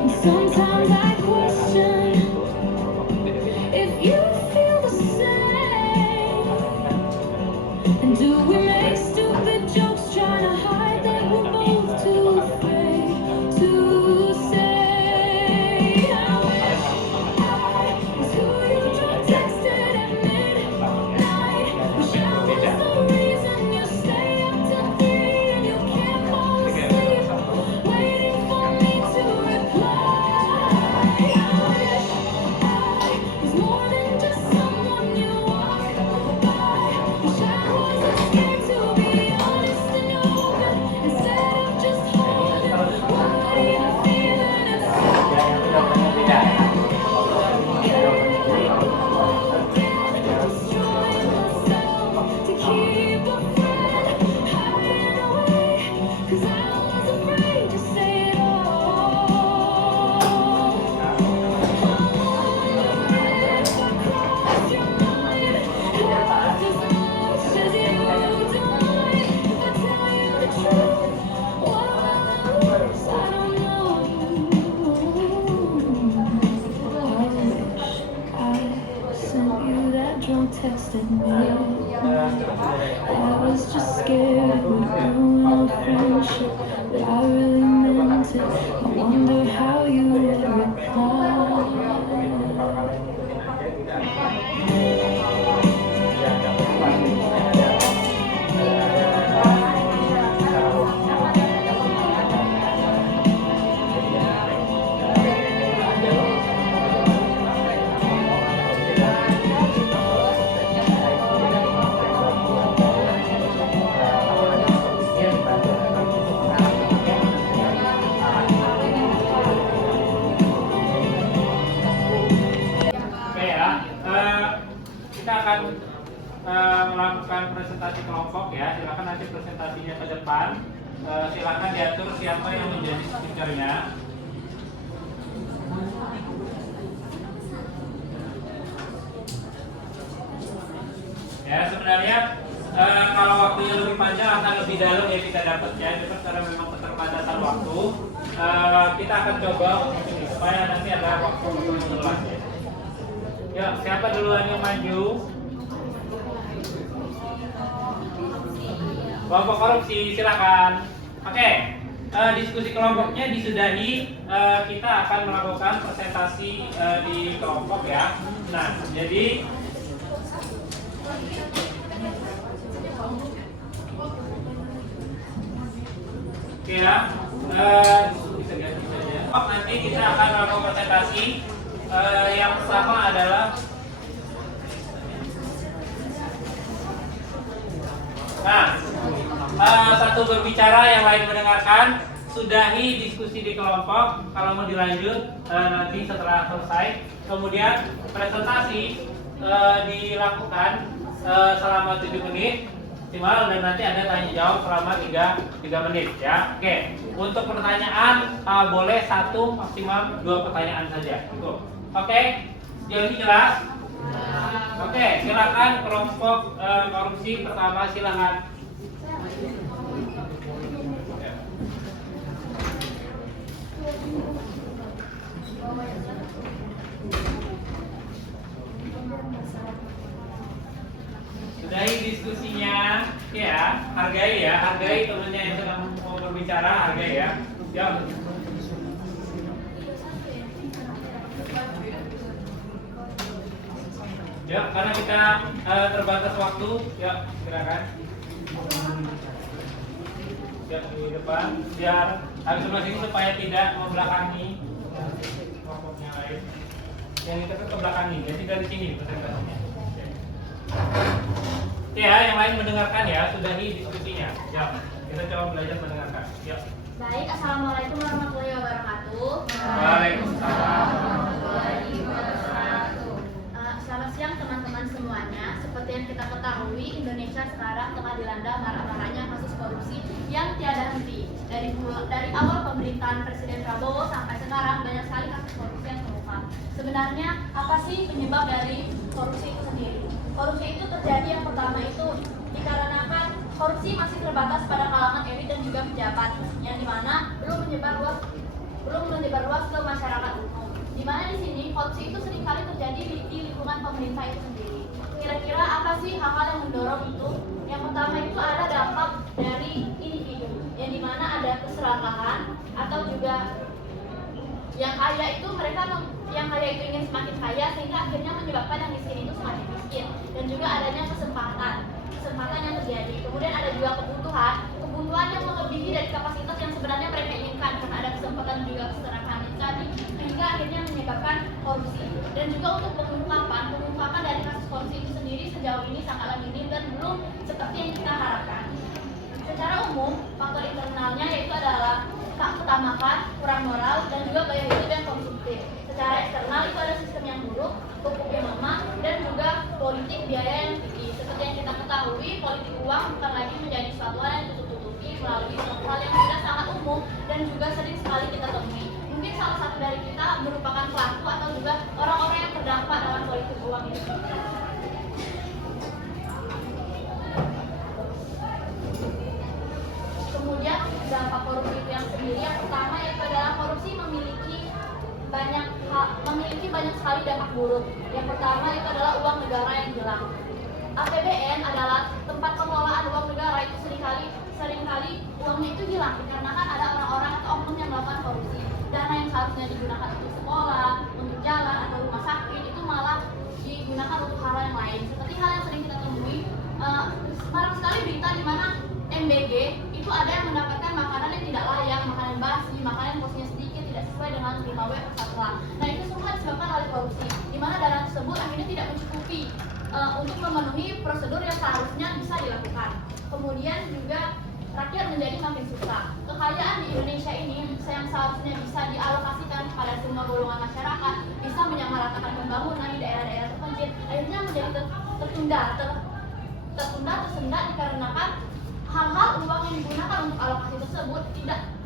And sometimes I question if you feel the same. And do we make stupid jokes trying to hide that we're both too afraid to say? I wish I was who you texted at midnight. Wish I was the reason you stay up till 3 and you can't fall asleep, waiting for me to reply. I wish I was more than just someone you walk by. Wish I wasn't scared to be honest and open instead of just holding what you're feeling inside. Destroying myself to keep a friend, hiding away, 'cause I was afraid to say it all. I wonder if I crossed your mind, half as much as you don't mind. If I tell you the truth, what will I lose? I don't know. I wish I sent you that drunk text at midnight. I was just scared it would ruin our friendship, but I really meant it. I wonder how you would reply. Oke ya, kita akan melakukan presentasi kelompok ya. Silakan nanti presentasinya ke depan. Silakan diatur siapa yang menjadi speakernya. Ya sebenarnya kalau waktunya lebih panjang akan lebih dalam ya kita dapat ya. Cuma karena memang keterbatasan waktu, kita akan coba supaya nanti ada waktu untuk mengulas ya. Ya, siapa duluan yang maju? Kelompok korupsi, silakan. Oke, diskusi kelompoknya disudahi. Kita akan melakukan presentasi di kelompok ya. Nah, jadi oke ya. Bisa ganti saja. Nanti kita akan melakukan presentasi. Yang pertama adalah satu berbicara, yang lain mendengarkan. Sudahi diskusi di kelompok. Kalau mau dilanjut nanti setelah selesai. Kemudian presentasi dilakukan selama 7 menit maksimal, dan nanti ada tanya jawab selama 3 menit ya. Oke, untuk pertanyaan boleh 1 maksimal 2 pertanyaan saja. Oke, jadi jelas? Oke, silakan kelompok korupsi pertama, silakan. Sudahi diskusinya ya, hargai temannya yang sedang mau berbicara, hargai ya. Ya. Ya, karena kita terbatas waktu, ya silakan. Ya, di depan, biar habis sebelah sini supaya tidak membelakangi kelompoknya lain. Yang itu ke belakang ini, jadi dari sini presentasinya. Ya, yang lain mendengarkan ya, sudahi diskusinya. Ya, kita coba belajar mendengarkan. Ya. Baik, assalamualaikum warahmatullahi wabarakatuh. Waalaikumsalam. Selamat siang teman-teman semuanya. Seperti yang kita ketahui, Indonesia sekarang tengah dilanda marak-maraknya kasus korupsi yang tiada henti. Dari awal pemerintahan Presiden Prabowo sampai sekarang banyak sekali kasus korupsi yang terungkap. Sebenarnya apa sih penyebab dari korupsi itu sendiri? Korupsi itu terjadi yang pertama itu dikarenakan korupsi masih terbatas pada kalangan elit dan juga pejabat, yang dimana belum menyebar luas ke masyarakat umum. Dimana di sini korupsi itu seringkali terjadi di lingkungan pemerintah itu sendiri. Kira-kira apa sih hal-hal yang mendorong itu? Yang pertama itu ada dampak dari individu, yang dimana ada keserakahan atau juga yang kaya itu ingin semakin kaya sehingga akhirnya menyebabkan yang miskin itu semakin miskin, dan juga adanya kesempatan yang terjadi. Kemudian ada juga kebutuhan yang melebihi dari kapasitas yang sebenarnya mereka inginkan karena ada kesempatan juga keserakahan itu tadi, sehingga akhirnya menyebabkan korupsi. Dan juga untuk pengungkapan dari kasus korupsi itu sendiri sejauh ini sangatlah minim dan belum seperti yang kita harapkan. Secara umum, faktor internalnya yaitu adalah ketamakan, kurang moral, dan juga gaya hidup yang konsumtif. Secara eksternal itu ada sistem yang buruk, hukum yang lemah, dan juga politik biaya yang tinggi. Seperti yang kita ketahui, politik uang bukan lagi menjadi suatu hal yang tutup-tutupi melalui suatu hal yang sudah sangat umum dan juga sering sekali kita temui. Mungkin salah satu dari kita merupakan pelaku atau juga orang-orang yang terdampak dalam politik uang ini. Kemudian dampak korupsi itu yang sendiri, yang pertama yaitu adalah korupsi memiliki banyak sekali dampak buruk. Yang pertama itu adalah uang negara yang hilang. APBN adalah tempat pengelolaan uang negara, itu seringkali uangnya itu hilang dikarenakan ada orang-orang atau oknum yang melakukan korupsi. Dana yang seharusnya digunakan untuk sekolah, untuk jalan atau rumah sakit itu malah digunakan untuk hal yang lain. Seperti hal yang sering kita temui, marak sekali berita di mana MBG itu ada yang mendapatkan makanan yang tidak layak, makanan basi, makanan yang porsinya sedikit, tidak sesuai dengan 5W per satuan. Nah, itu semua disebabkan oleh korupsi, di mana dana tersebut akhirnya tidak mencukupi untuk memenuhi prosedur yang seharusnya bisa dilakukan. Kemudian juga rakyat menjadi makin susah. Kekayaan di Indonesia ini yang seharusnya bisa dialokasikan kepada semua golongan masyarakat, bisa menyamaratakan pembangunan di daerah-daerah terpencil, akhirnya menjadi tersendat dikarenakan hal-hal uang yang digunakan untuk alokasi tersebut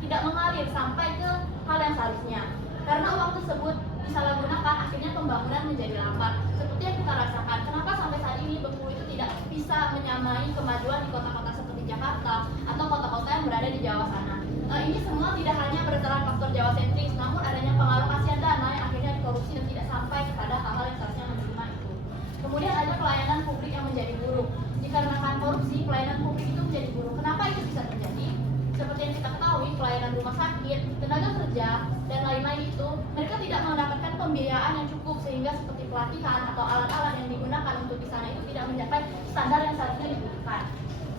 tidak mengalir sampai ke hal yang seharusnya. Karena uang tersebut disalahgunakan, akhirnya pembangunan menjadi lambat. Seperti yang kita rasakan, kenapa sampai saat ini Bengkulu itu tidak bisa menyamai kemajuan di kota-kota seperti Jakarta atau kota-kota yang berada di Jawa sana. Ini semua tidak hanya berdasarkan faktor Jawa sentris, namun adanya pengalokasian dana yang akhirnya dikorupsi dan tidak sampai kepada hal-hal yang seharusnya menerima itu. Kemudian ada pelayanan publik yang menjadi buruk. Dikarenakan korupsi, pelayanan publik itu menjadi buruk. Kenapa itu bisa terjadi? Seperti yang kita ketahui, pelayanan rumah sakit, tenaga kerja, dan lain-lain itu, mereka tidak mendapatkan pembiayaan yang cukup sehingga seperti pelatihan atau alat-alat yang digunakan untuk di sana itu tidak mencapai standar yang seharusnya dibutuhkan.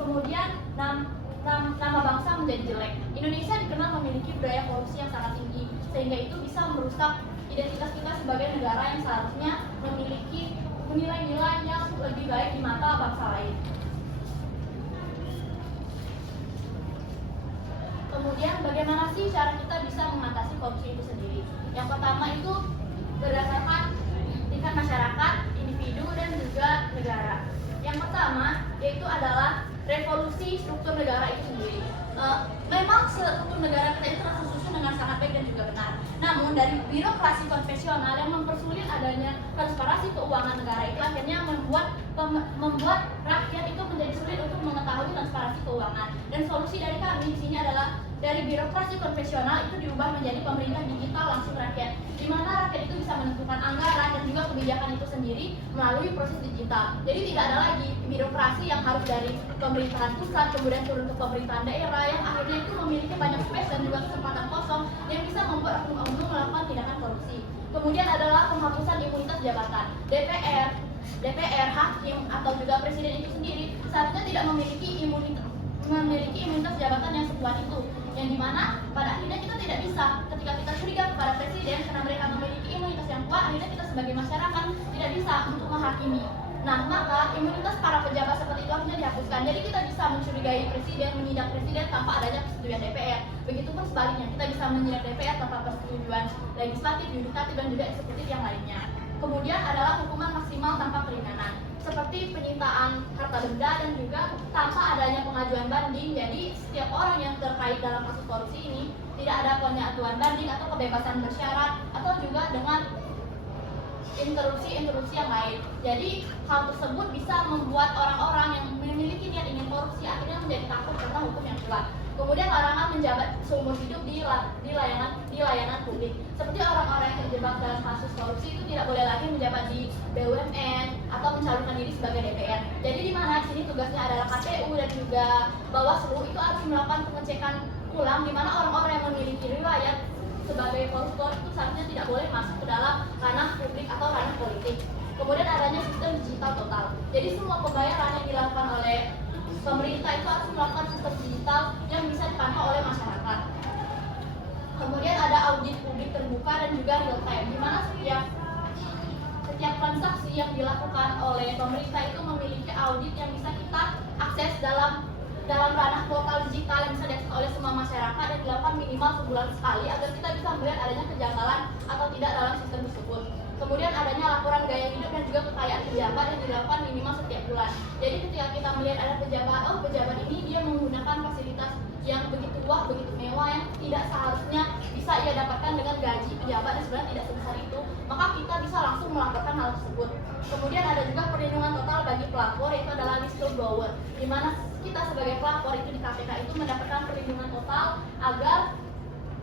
Kemudian nama bangsa menjadi jelek. Indonesia dikenal memiliki budaya korupsi yang sangat tinggi, sehingga itu bisa merusak identitas kita sebagai negara yang seharusnya memiliki nilai-nilai yang lebih baik di mata bangsa lain. Kemudian bagaimana sih cara kita bisa mengatasi korupsi itu sendiri? Yang pertama itu berdasarkan tingkat masyarakat, individu, dan juga negara. Yang pertama yaitu adalah revolusi struktur negara itu sendiri. Memang struktur negara kita itu tersusun dengan sangat baik dan juga benar. Namun dari birokrasi konvensional yang mempersulit adanya transparansi keuangan negara itu akhirnya membuat rakyat itu menjadi sulit untuk mengetahui transparansi keuangan. Dan solusi dari kami di sini adalah dari birokrasi konvensional itu diubah menjadi pemerintah digital langsung rakyat, di mana rakyat itu bisa menentukan anggaran dan juga kebijakan itu sendiri melalui proses digital. Jadi tidak ada lagi birokrasi yang harus dari pemerintahan pusat kemudian turun ke pemerintahan daerah yang akhirnya itu memiliki banyak space dan juga kesempatan kosong yang bisa membuat oknum-oknum melakukan tindakan korupsi. Kemudian adalah penghapusan imunitas jabatan. DPR, hakim atau juga presiden itu sendiri seharusnya tidak memiliki imunitas jabatan yang sekuat itu, yang dimana pada akhirnya kita tidak bisa ketika kita curiga kepada presiden karena mereka memiliki imunitas yang kuat, akhirnya kita sebagai masyarakat tidak bisa untuk menghakimi. Nah, maka imunitas para pejabat seperti itu akhirnya dihapuskan. Jadi kita bisa mencurigai presiden, menindak presiden tanpa adanya persetujuan DPR. Begitupun sebaliknya, kita bisa menindak DPR tanpa persetujuan legislatif, yudikatif, dan juga eksekutif yang lainnya. Kemudian adalah hukuman maksimal tanpa keringanan, seperti penyitaan harta benda dan juga tanpa adanya pengajuan banding. Jadi setiap orang yang terkait dalam kasus korupsi ini tidak ada pengajuan banding atau kebebasan bersyarat atau juga dengan interupsi yang lain. Jadi hal tersebut bisa membuat orang-orang yang memiliki niat ingin korupsi akhirnya menjadi takut karena hukum yang jelas. Kemudian larangan menjabat seumur hidup di layanan publik. Seperti orang-orang yang terjebak dalam kasus korupsi itu tidak boleh lagi menjabat di BUMN atau mencalonkan diri sebagai DPR. Jadi di mana di sini tugasnya adalah KPU dan juga Bawaslu itu harus melakukan pengecekan ulang di mana orang-orang yang memiliki riwayat sebagai koruptor itu seharusnya tidak boleh masuk ke dalam ranah publik atau ranah politik. Kemudian adanya sistem digital total. Jadi semua pembayaran yang dilakukan oleh pemerintah itu harus melakukan sistem digital yang bisa dipantau oleh masyarakat. Kemudian ada audit publik terbuka dan juga real time, di mana setiap transaksi yang dilakukan oleh pemerintah itu memiliki audit yang bisa kita akses dalam ranah portal digital yang bisa diakses oleh semua masyarakat dan dilakukan minimal sebulan sekali agar kita bisa melihat adanya kejanggalan atau tidak dalam sistem tersebut. Kemudian adanya laporan gaya hidup dan juga kekayaan pejabat yang dilakukan minimal setiap bulan. Jadi ketika kita melihat ada pejabat ini dia menggunakan fasilitas yang begitu wah, begitu mewah yang tidak seharusnya bisa ia dapatkan dengan gaji pejabat dan sebenarnya tidak sebesar itu, maka kita bisa langsung melaporkan hal tersebut. Kemudian ada juga perlindungan total bagi pelapor, yaitu adalah whistleblower, di mana kita sebagai pelapor itu di KPK itu mendapatkan perlindungan total agar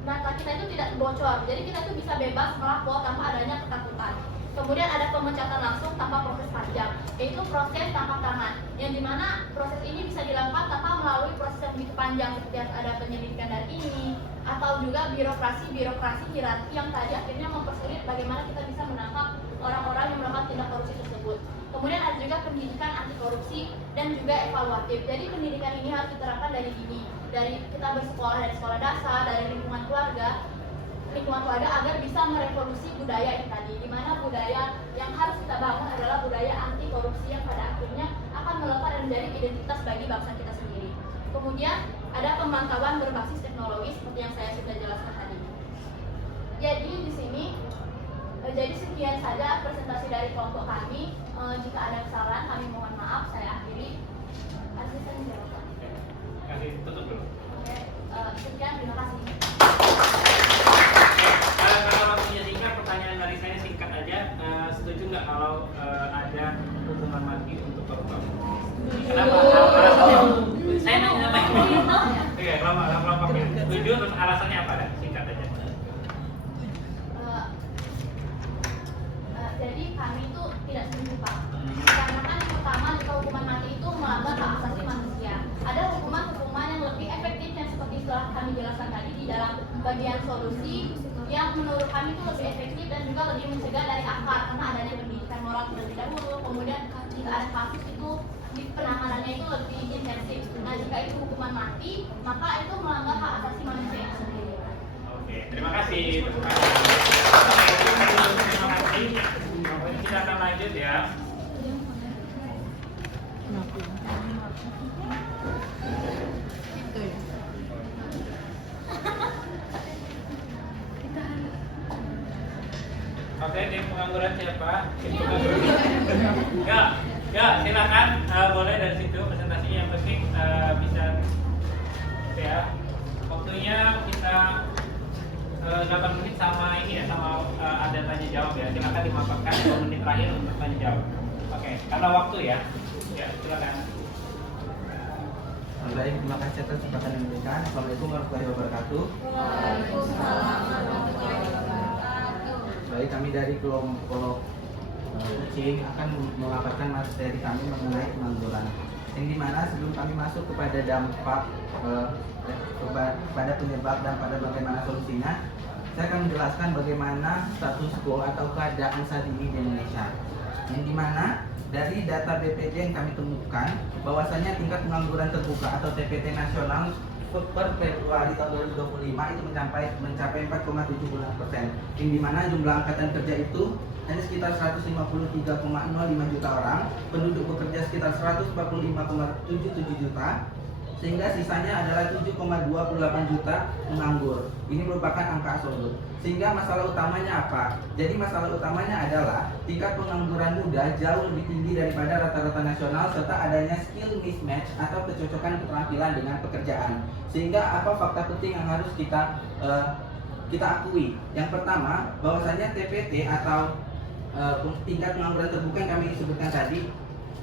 data kita itu tidak bocor. Jadi kita itu bisa bebas melapor tanpa adanya ketakutan. Kemudian ada pemecatan langsung tanpa proses panjang, yaitu proses tangkap tangan, yang dimana proses ini bisa dilakukan tanpa melalui proses yang begitu panjang seperti ada penyelidikan dari ini atau juga birokrasi hierarki yang tadi akhirnya mempersulit bagaimana kita bisa menangkap orang-orang yang melakukan tindak korupsi tersebut. Kemudian ada juga pendidikan anti korupsi dan juga evaluatif. Jadi pendidikan ini harus diterapkan dari dini, dari kita bersekolah dari sekolah dasar, dari lingkungan keluarga agar bisa merevolusi budaya ini tadi, di mana budaya yang harus kita bangun adalah budaya anti korupsi yang pada akhirnya akan melekat dan menjadi identitas bagi bangsa kita sendiri. Kemudian ada pemantauan berbasis teknologi seperti yang saya sudah jelaskan tadi. Jadi di sini jadi sekian saja presentasi dari kelompok kami. Jika ada kesalahan kami mohon maaf. Saya akhiri. Asisten jawab. Kasih tutup dulu. Oke, sekian, terima kasih. Kalau waktunya singkat, pertanyaan dari saya singkat aja. Setuju nggak kalau ada hukuman mati untuk koruptor? Kenapa? Alasannya? Saya nanya apa? Oke, kelompoknya. Setuju, terus alasannya apa? Singkat aja. Jadi kami itu tidak setuju, Pak. Karena kan yang pertama jika hukuman mati itu melanggar hak asasi manusia. Ada hukuman-hukuman yang lebih efektif yang seperti telah kami jelaskan tadi di dalam bagian solusi yang menurut kami itu lebih efektif dan juga lebih mencegah dari akar karena adanya pendidikan moral terlebih dahulu. Kemudian jika ada kasus itu di penanganannya itu lebih intensif. Nah jika itu hukuman mati maka itu melanggar hak asasi manusia itu sendiri. Oke, terima kasih. Terima kasih. Kita akan lanjut ya. Oke, tim pengangguran siapa? Ya, silakan boleh dari situ presentasinya, yang penting bisa ya. Waktunya kita 8 menit sama ini ya, sama ada tanya jawab ya. Silakan dimanfaatkan 2 menit terakhir untuk tanya jawab. Oke, karena waktu ya. Ya, silakan. Baik, terima kasih atas kesempatan yang diberikan. Assalamualaikum warahmatullahi wabarakatuh. Waalaikumsalam warahmatullahi wabarakatuh. Baik, kami dari kelompok kucing akan memaparkan materi kami mengenai pengangguran. Yang dimana sebelum kami masuk kepada dampak, kepada penyebab dan pada bagaimana solusinya, saya akan menjelaskan bagaimana status quo atau keadaan saat ini di Indonesia. Yang dimana dari data BPJ yang kami temukan bahwasanya tingkat pengangguran terbuka atau TPT nasional per Februari tahun 2025 itu mencapai 4,70%, yang dimana jumlah angkatan kerja itu hanya sekitar 153,05 juta orang, penduduk bekerja sekitar 145,77 juta, sehingga sisanya adalah 7,28 juta menganggur. Ini merupakan angka absolut. Sehingga masalah utamanya apa? Jadi masalah utamanya adalah tingkat pengangguran muda jauh lebih tinggi daripada rata-rata nasional serta adanya skill mismatch atau kecocokan keterampilan dengan pekerjaan. Sehingga apa fakta penting yang harus kita akui? Yang pertama, bahwasanya TPT atau tingkat pengangguran terbuka yang kami sebutkan tadi,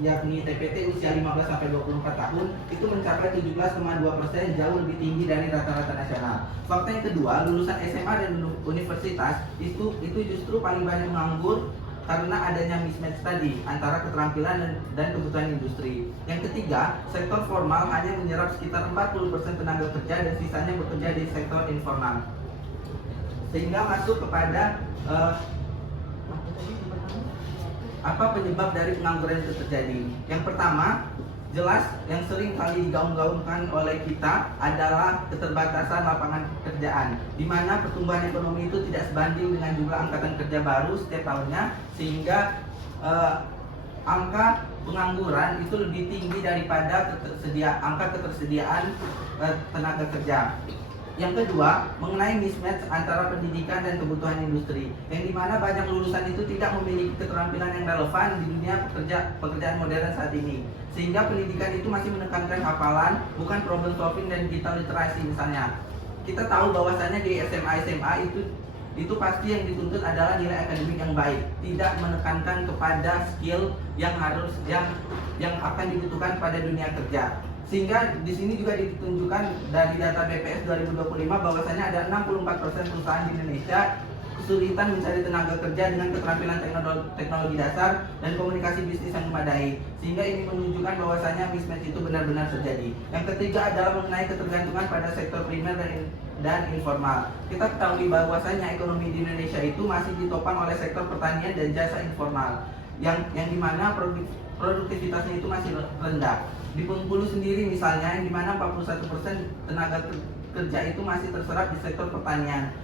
yakni TPT usia 15 sampai 24 tahun itu mencapai 17,2%, jauh lebih tinggi dari rata-rata nasional. Fakta yang kedua, lulusan SMA dan universitas itu justru paling banyak menganggur karena adanya mismatch tadi antara keterampilan dan kebutuhan industri. Yang ketiga, sektor formal hanya menyerap sekitar 40% tenaga kerja dan sisanya bekerja di sektor informal. Sehingga masuk kepada apa penyebab dari pengangguran itu terjadi? Yang pertama, jelas yang sering kali digaung-gaungkan oleh kita adalah keterbatasan lapangan pekerjaan, di mana pertumbuhan ekonomi itu tidak sebanding dengan jumlah angkatan kerja baru setiap tahunnya, sehingga angka pengangguran itu lebih tinggi daripada angka ketersediaan tenaga kerja. Yang kedua, mengenai mismatch antara pendidikan dan kebutuhan industri, yang dimana banyak lulusan itu tidak memiliki keterampilan yang relevan di dunia pekerjaan modern saat ini, sehingga pendidikan itu masih menekankan hafalan, bukan problem solving dan digital literasi misalnya. Kita tahu bahwasannya di SMA itu pasti yang dituntut adalah nilai akademik yang baik, tidak menekankan kepada skill yang akan dibutuhkan pada dunia kerja. Sehingga di sini juga ditunjukkan dari data BPS 2025 bahwasanya ada 64% perusahaan di Indonesia kesulitan mencari tenaga kerja dengan keterampilan teknologi dasar dan komunikasi bisnis yang memadai. Sehingga ini menunjukkan bahwasanya mismatch itu benar-benar terjadi. Yang ketiga adalah mengenai ketergantungan pada sektor primer dan informal. Kita ketahui bahwasanya ekonomi di Indonesia itu masih ditopang oleh sektor pertanian dan jasa informal, yang dimana produktivitasnya itu masih rendah. Di Bengkulu sendiri misalnya, yang dimana 41% tenaga kerja itu masih terserap di sektor pertanian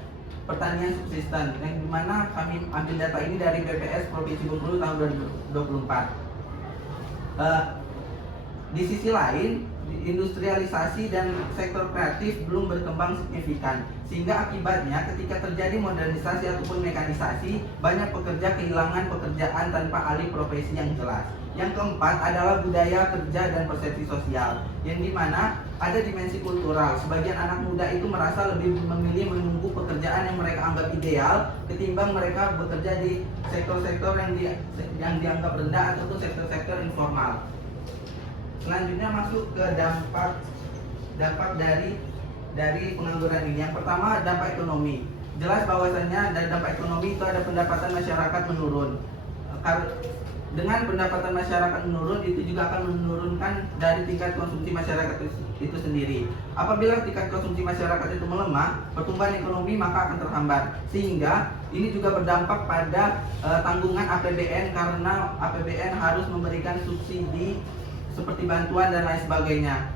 subsisten, yang dimana kami ambil data ini dari BPS Provinsi Bengkulu tahun 2024. Di sisi lain, industrialisasi dan sektor kreatif belum berkembang signifikan, sehingga akibatnya ketika terjadi modernisasi ataupun mekanisasi, banyak pekerja kehilangan pekerjaan tanpa alih profesi yang jelas. Yang keempat adalah budaya kerja dan persepsi sosial, yang dimana ada dimensi kultural. Sebagian anak muda itu merasa lebih memilih menunggu pekerjaan yang mereka anggap ideal ketimbang mereka bekerja di sektor-sektor yang dianggap rendah ataupun sektor-sektor informal. Selanjutnya masuk ke dampak dari pengangguran ini. Yang pertama, dampak ekonomi. Jelas bahwasannya dari dampak ekonomi itu ada pendapatan masyarakat menurun. Dengan pendapatan masyarakat menurun, itu juga akan menurunkan dari tingkat konsumsi masyarakat itu sendiri. Apabila tingkat konsumsi masyarakat itu melemah, pertumbuhan ekonomi maka akan terhambat. Sehingga ini juga berdampak pada tanggungan APBN, karena APBN harus memberikan subsidi seperti bantuan dan lain sebagainya.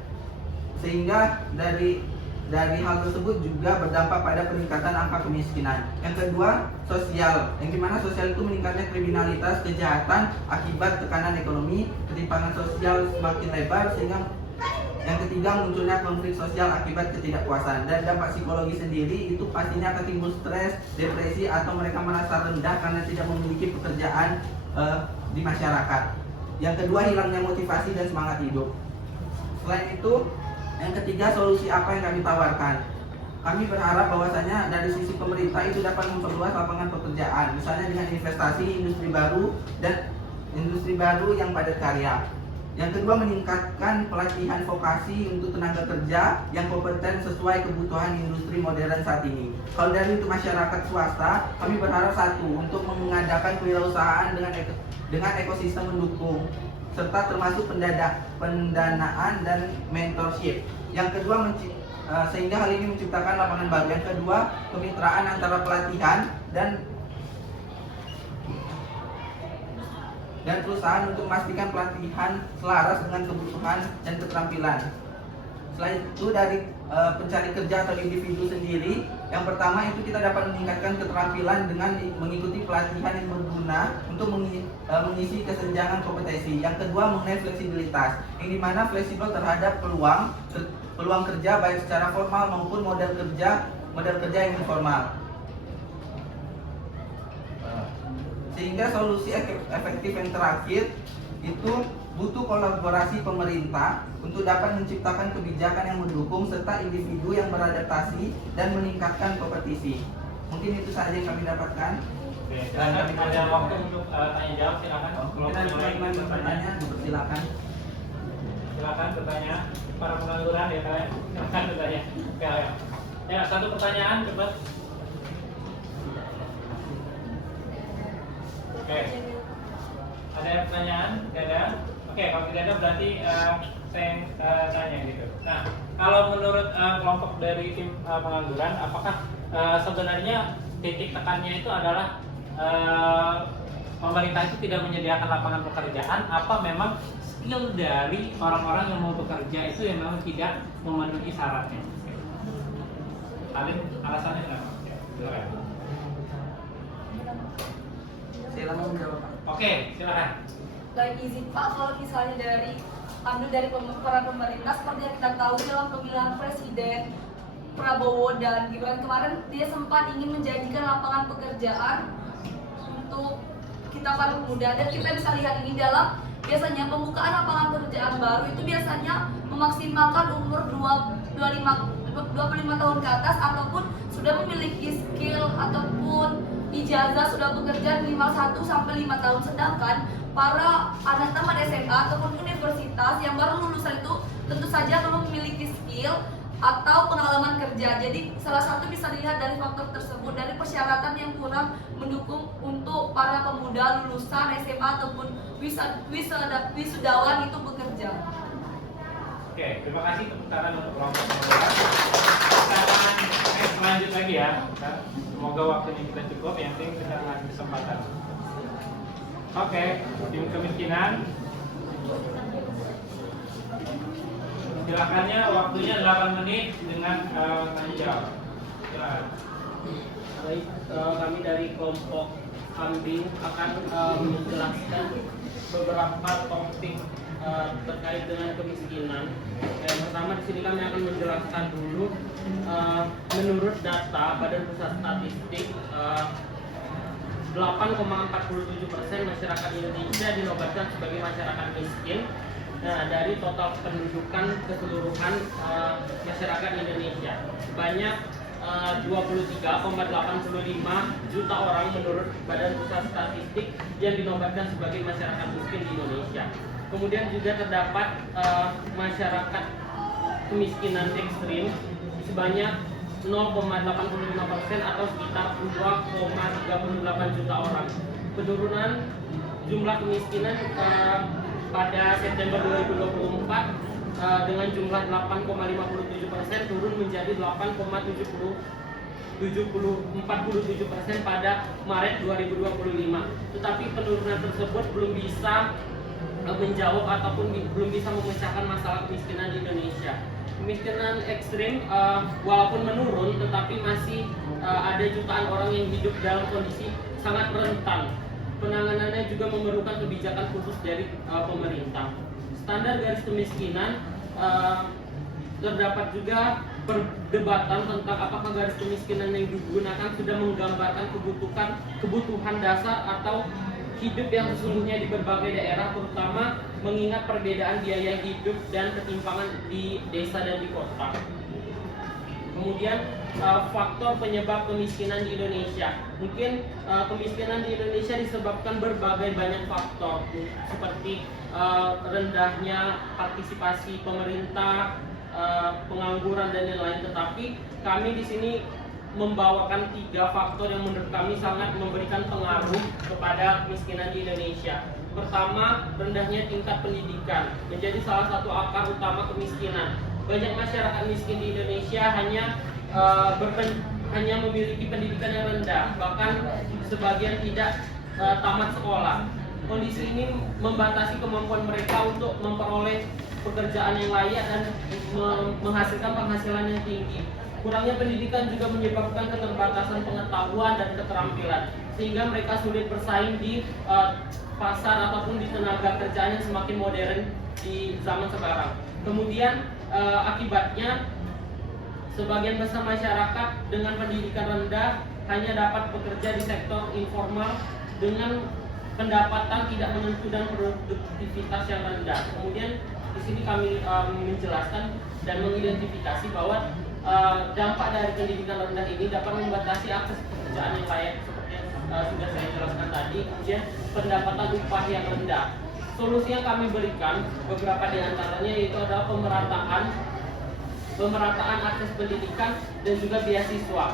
Sehingga dari hal tersebut juga berdampak pada peningkatan angka kemiskinan. Yang kedua, sosial, yang dimana sosial itu meningkatnya kriminalitas, kejahatan akibat tekanan ekonomi, ketimpangan sosial semakin lebar, sehingga yang ketiga, munculnya konflik sosial akibat ketidakpuasan. Dan dampak psikologi sendiri itu pastinya akan timbul stres, depresi, atau mereka merasa rendah karena tidak memiliki pekerjaan di masyarakat. Yang kedua, hilangnya motivasi dan semangat hidup. Selain itu, yang ketiga, solusi apa yang kami tawarkan? Kami berharap bahwasanya dari sisi pemerintah itu dapat memperluas lapangan pekerjaan, misalnya dengan investasi industri baru yang padat karya. Yang kedua, meningkatkan pelatihan vokasi untuk tenaga kerja yang kompeten sesuai kebutuhan industri modern saat ini. Kalau dari untuk masyarakat swasta, kami berharap satu, untuk mengadakan kewirausahaan dengan ekosistem mendukung, serta termasuk pendanaan dan mentorship. Yang kedua, sehingga hal ini menciptakan lapangan baru. Yang kedua, kemitraan antara pelatihan dan perusahaan untuk memastikan pelatihan selaras dengan kebutuhan dan keterampilan. Selain itu, dari pencari kerja atau individu sendiri, yang pertama itu kita dapat meningkatkan keterampilan dengan mengikuti pelatihan yang berguna untuk mengisi kesenjangan kompetensi. Yang kedua, mengenai fleksibilitas, yang dimana fleksibel terhadap peluang kerja baik secara formal maupun model kerja yang informal. Sehingga solusi efektif yang terakhir itu butuh kolaborasi pemerintah untuk dapat menciptakan kebijakan yang mendukung serta individu yang beradaptasi dan meningkatkan kompetisi. Mungkin itu saja yang kami dapatkan. Oke, silakan ada waktu untuk tanya jawab, silakan. Kita mulai bertanya, silakan. Silakan bertanya para pengangguran ya kalian. Silakan bertanya. Oke, ayo. Ya, satu pertanyaan cepat. Oke. Ada pertanyaan? Tidak ada? Oke, kalau tidak ada berarti saya yang tanya gitu. Nah, kalau menurut kelompok dari tim pengangguran, apakah sebenarnya titik tekannya itu adalah pemerintah itu tidak menyediakan lapangan pekerjaan, apa memang skill dari orang-orang yang mau bekerja itu yang memang tidak memenuhi syaratnya? Kalian alasannya kenapa? Silakan. Saya mau menjawab, Pak. Oke, silakan. Baik, izin Pak, kalau misalnya ambil dari peran pemerintah, seperti yang kita tahu dalam pemilihan presiden Prabowo dan Gibran kemarin, dia sempat ingin menjanjikan lapangan pekerjaan untuk kita para pemuda, dan kita bisa lihat ini dalam biasanya pembukaan lapangan pekerjaan baru itu biasanya memaksimalkan umur 25 tahun ke atas ataupun sudah memiliki skill ataupun ijazah sudah bekerja minimal 1 sampai 5 tahun, sedangkan para anak tamat SMA ataupun universitas yang baru lulusan itu tentu saja belum memiliki skill atau pengalaman kerja. Jadi salah satu bisa dilihat dari faktor tersebut, dari persyaratan yang kurang mendukung untuk para pemuda lulusan SMA ataupun wisudawan itu bekerja. Oke, terima kasih tepuk tangan untuk kelompok pengangguran. Kita akan lanjut lagi ya. Semoga waktunya kita cukup, yang penting kita ngasih kesempatan. Oke, tim kemiskinan. Silakannya waktunya 8 menit dengan tanya jawab. Silakan. Baik, kami dari kelompok kambing akan menjelaskan beberapa topik terkait dengan kemiskinan. Yang pertama di sini kami akan menjelaskan dulu menurut data Badan Pusat Statistik 8,47% masyarakat Indonesia dinobatkan sebagai masyarakat miskin. Nah, dari total pendudukan keseluruhan masyarakat Indonesia sebanyak 23,85 juta orang menurut Badan Pusat Statistik yang dinobatkan sebagai masyarakat miskin di Indonesia. Kemudian juga terdapat masyarakat kemiskinan ekstrim sebanyak 0,85% atau sekitar 2,38 juta orang. Penurunan jumlah kemiskinan pada September 2024 dengan jumlah 8,57% turun menjadi 8,47% pada Maret 2025. Tetapi penurunan tersebut belum bisa menjawab ataupun belum bisa memecahkan masalah kemiskinan di Indonesia. Kemiskinan ekstrim walaupun menurun, tetapi masih ada jutaan orang yang hidup dalam kondisi sangat rentan. Penanganannya juga memerlukan kebijakan khusus dari pemerintah. Standar garis kemiskinan terdapat juga perdebatan tentang apakah garis kemiskinan yang digunakan sudah menggambarkan kebutuhan dasar atau hidup yang sesungguhnya di berbagai daerah, terutama mengingat perbedaan biaya hidup dan ketimpangan di desa dan di kota. Kemudian faktor penyebab kemiskinan di Indonesia. Mungkin kemiskinan di Indonesia disebabkan berbagai banyak faktor, seperti rendahnya partisipasi pemerintah, pengangguran dan lain-lain. Tetapi kami di sini membawakan 3 faktor yang menurut kami sangat memberikan pengaruh kepada kemiskinan di Indonesia. Pertama, rendahnya tingkat pendidikan menjadi salah satu akar utama kemiskinan. Banyak masyarakat miskin di Indonesia hanya memiliki pendidikan yang rendah, bahkan sebagian tidak tamat sekolah. Kondisi ini membatasi kemampuan mereka untuk memperoleh pekerjaan yang layak dan menghasilkan penghasilan yang tinggi. Kurangnya pendidikan juga menyebabkan keterbatasan pengetahuan dan keterampilan, sehingga mereka sulit bersaing di pasar ataupun di tenaga kerjaan yang semakin modern di zaman sekarang. Kemudian akibatnya sebagian besar masyarakat dengan pendidikan rendah hanya dapat bekerja di sektor informal dengan pendapatan tidak menentu dan produktivitas yang rendah. Kemudian di sini kami menjelaskan dan mengidentifikasi bahwa dampak dari pendidikan rendah ini dapat membatasi akses pekerjaan yang layak seperti yang sudah saya jelaskan tadi. Kemudian pendapatan upah yang rendah. Solusi yang kami berikan beberapa di antaranya yaitu adalah pemerataan akses pendidikan dan juga beasiswa.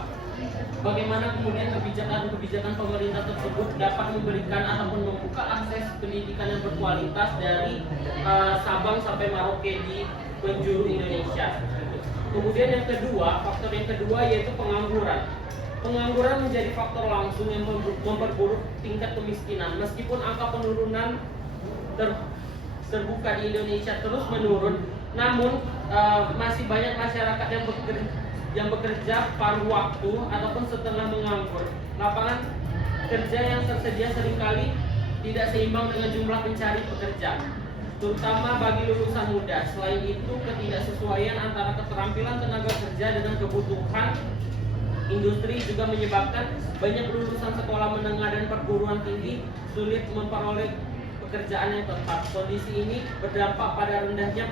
Bagaimana kemudian kebijakan pemerintah tersebut dapat memberikan ataupun membuka akses pendidikan yang berkualitas dari Sabang sampai Merauke di penjuru Indonesia. Kemudian faktor yang kedua yaitu pengangguran. Pengangguran menjadi faktor langsung yang memperburuk tingkat kemiskinan. Meskipun angka penurunan terbuka di Indonesia terus menurun, namun masih banyak masyarakat yang bekerja paruh waktu ataupun setengah menganggur. Lapangan kerja yang tersedia seringkali tidak seimbang dengan jumlah pencari pekerja, terutama bagi lulusan muda. Selain itu, ketidaksesuaian antara keterampilan tenaga kerja dengan kebutuhan industri juga menyebabkan banyak lulusan sekolah menengah dan perguruan tinggi sulit memperoleh pekerjaan yang tepat. Kondisi ini berdampak pada rendahnya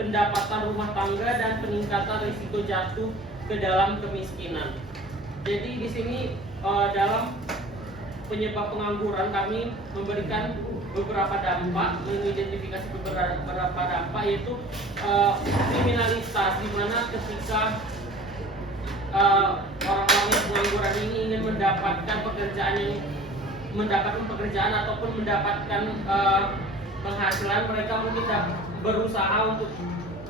pendapatan rumah tangga dan peningkatan risiko jatuh ke dalam kemiskinan. Jadi di sini dalam penyebab pengangguran kami memberikan beberapa dampak, mengidentifikasi beberapa dampak yaitu kriminalitas, di mana ketika orang-orang yang pengangguran ini ingin mendapatkan pekerjaan ataupun mendapatkan penghasilan, mereka mungkin berusaha untuk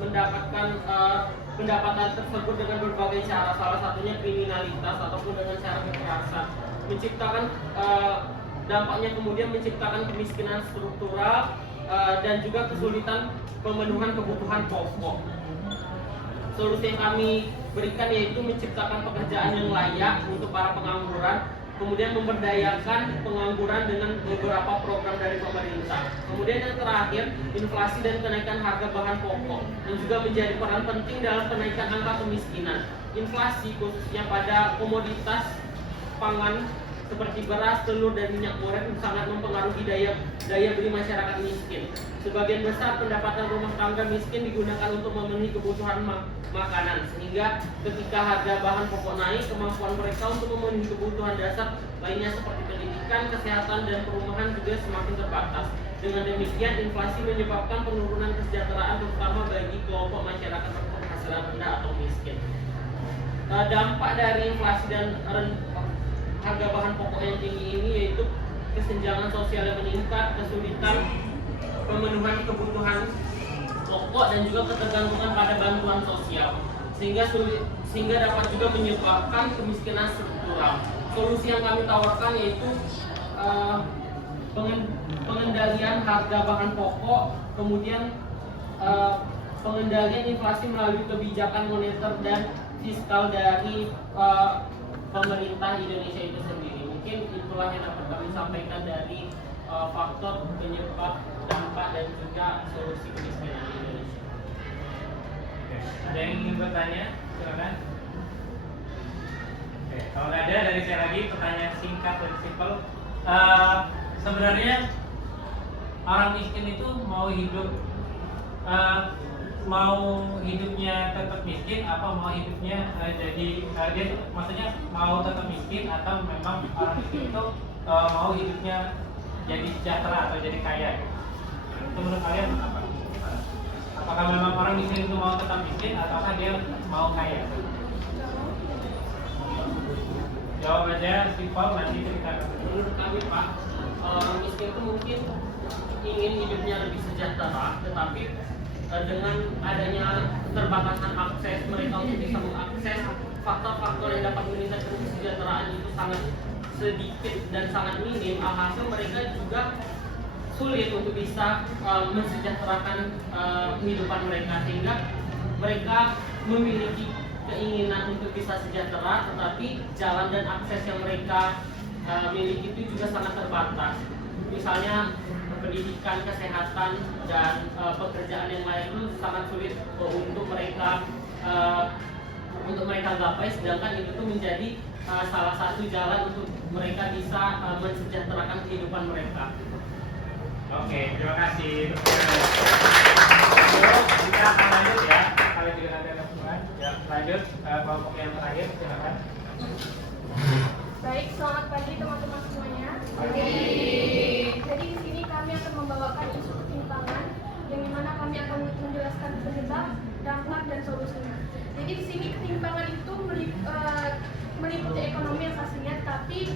mendapatkan pendapatan tersebut dengan berbagai cara, salah satunya kriminalitas ataupun dengan cara kekerasan. Dampaknya kemudian menciptakan kemiskinan struktural dan juga kesulitan pemenuhan kebutuhan pokok. Solusi yang kami berikan yaitu menciptakan pekerjaan yang layak untuk para pengangguran, kemudian memberdayakan pengangguran dengan beberapa program dari pemerintah. Kemudian yang terakhir, inflasi dan kenaikan harga bahan pokok yang juga menjadi peran penting dalam kenaikan angka kemiskinan. Inflasi khususnya pada komoditas pangan seperti beras, telur, dan minyak goreng sangat mempengaruhi daya beli masyarakat miskin. Sebagian besar pendapatan rumah tangga miskin digunakan untuk memenuhi kebutuhan makanan, sehingga ketika harga bahan pokok naik, kemampuan mereka untuk memenuhi kebutuhan dasar lainnya seperti pendidikan, kesehatan, dan perumahan juga semakin terbatas. Dengan demikian, inflasi menyebabkan penurunan kesejahteraan terutama bagi kelompok masyarakat berpenghasilan rendah atau miskin. Dampak dari inflasi dan harga bahan pokok yang tinggi ini yaitu kesenjangan sosial yang meningkat, kesulitan pemenuhan kebutuhan pokok, dan juga ketergantungan pada bantuan sosial, sehingga dapat juga menyebabkan kemiskinan struktural. Solusi yang kami tawarkan yaitu pengendalian harga bahan pokok, kemudian pengendalian inflasi melalui kebijakan moneter dan fiskal dari pemerintah Indonesia itu sendiri. Mungkin itulah yang dapat kami sampaikan dari faktor penyebab, dampak, dan juga solusi kemiskinan di Indonesia. Ada yang ingin bertanya? Silakan. Oke, kalau nggak ada, dari saya lagi pertanyaan singkat dan simpel. Sebenarnya orang miskin itu mau hidupnya tetap miskin, apa mau hidupnya dia maksudnya mau tetap miskin, atau memang orang miskin itu mau hidupnya jadi sejahtera atau jadi kaya? Itu menurut kalian apa? Apakah memang orang miskin itu mau tetap miskin, ataukah dia mau kaya? Jawabannya simpel, nanti ceritakan. Menurut kami, Pak, orang miskin itu mungkin ingin hidupnya lebih sejahtera, tetapi dengan adanya keterbatasan akses mereka untuk bisa mengakses faktor-faktor yang dapat meningkatkan kesejahteraan itu sangat sedikit dan sangat minim, alhasil mereka juga sulit untuk bisa mensejahterakan kehidupan mereka, sehingga mereka memiliki keinginan untuk bisa sejahtera, tetapi jalan dan akses yang mereka miliki itu juga sangat terbatas. Misalnya pendidikan, kesehatan, dan pekerjaan yang lain itu sangat sulit untuk mereka gapai, sedangkan itu tuh menjadi salah satu jalan untuk mereka bisa mensejahterakan kehidupan mereka. Oke, terima kasih. Kita akan lanjut ya. Kalian juga nanti ada kesimpulan. Ya, lanjut kelompok yang terakhir, silakan. Baik, selamat pagi teman-teman semuanya. Jadi di sini kami akan membawakan isu ketimpangan yang dimana kami akan menjelaskan penyebab, dampak, dan solusinya. Jadi di sini ketimpangan itu meliputi ekonomi yang pastinya, tapi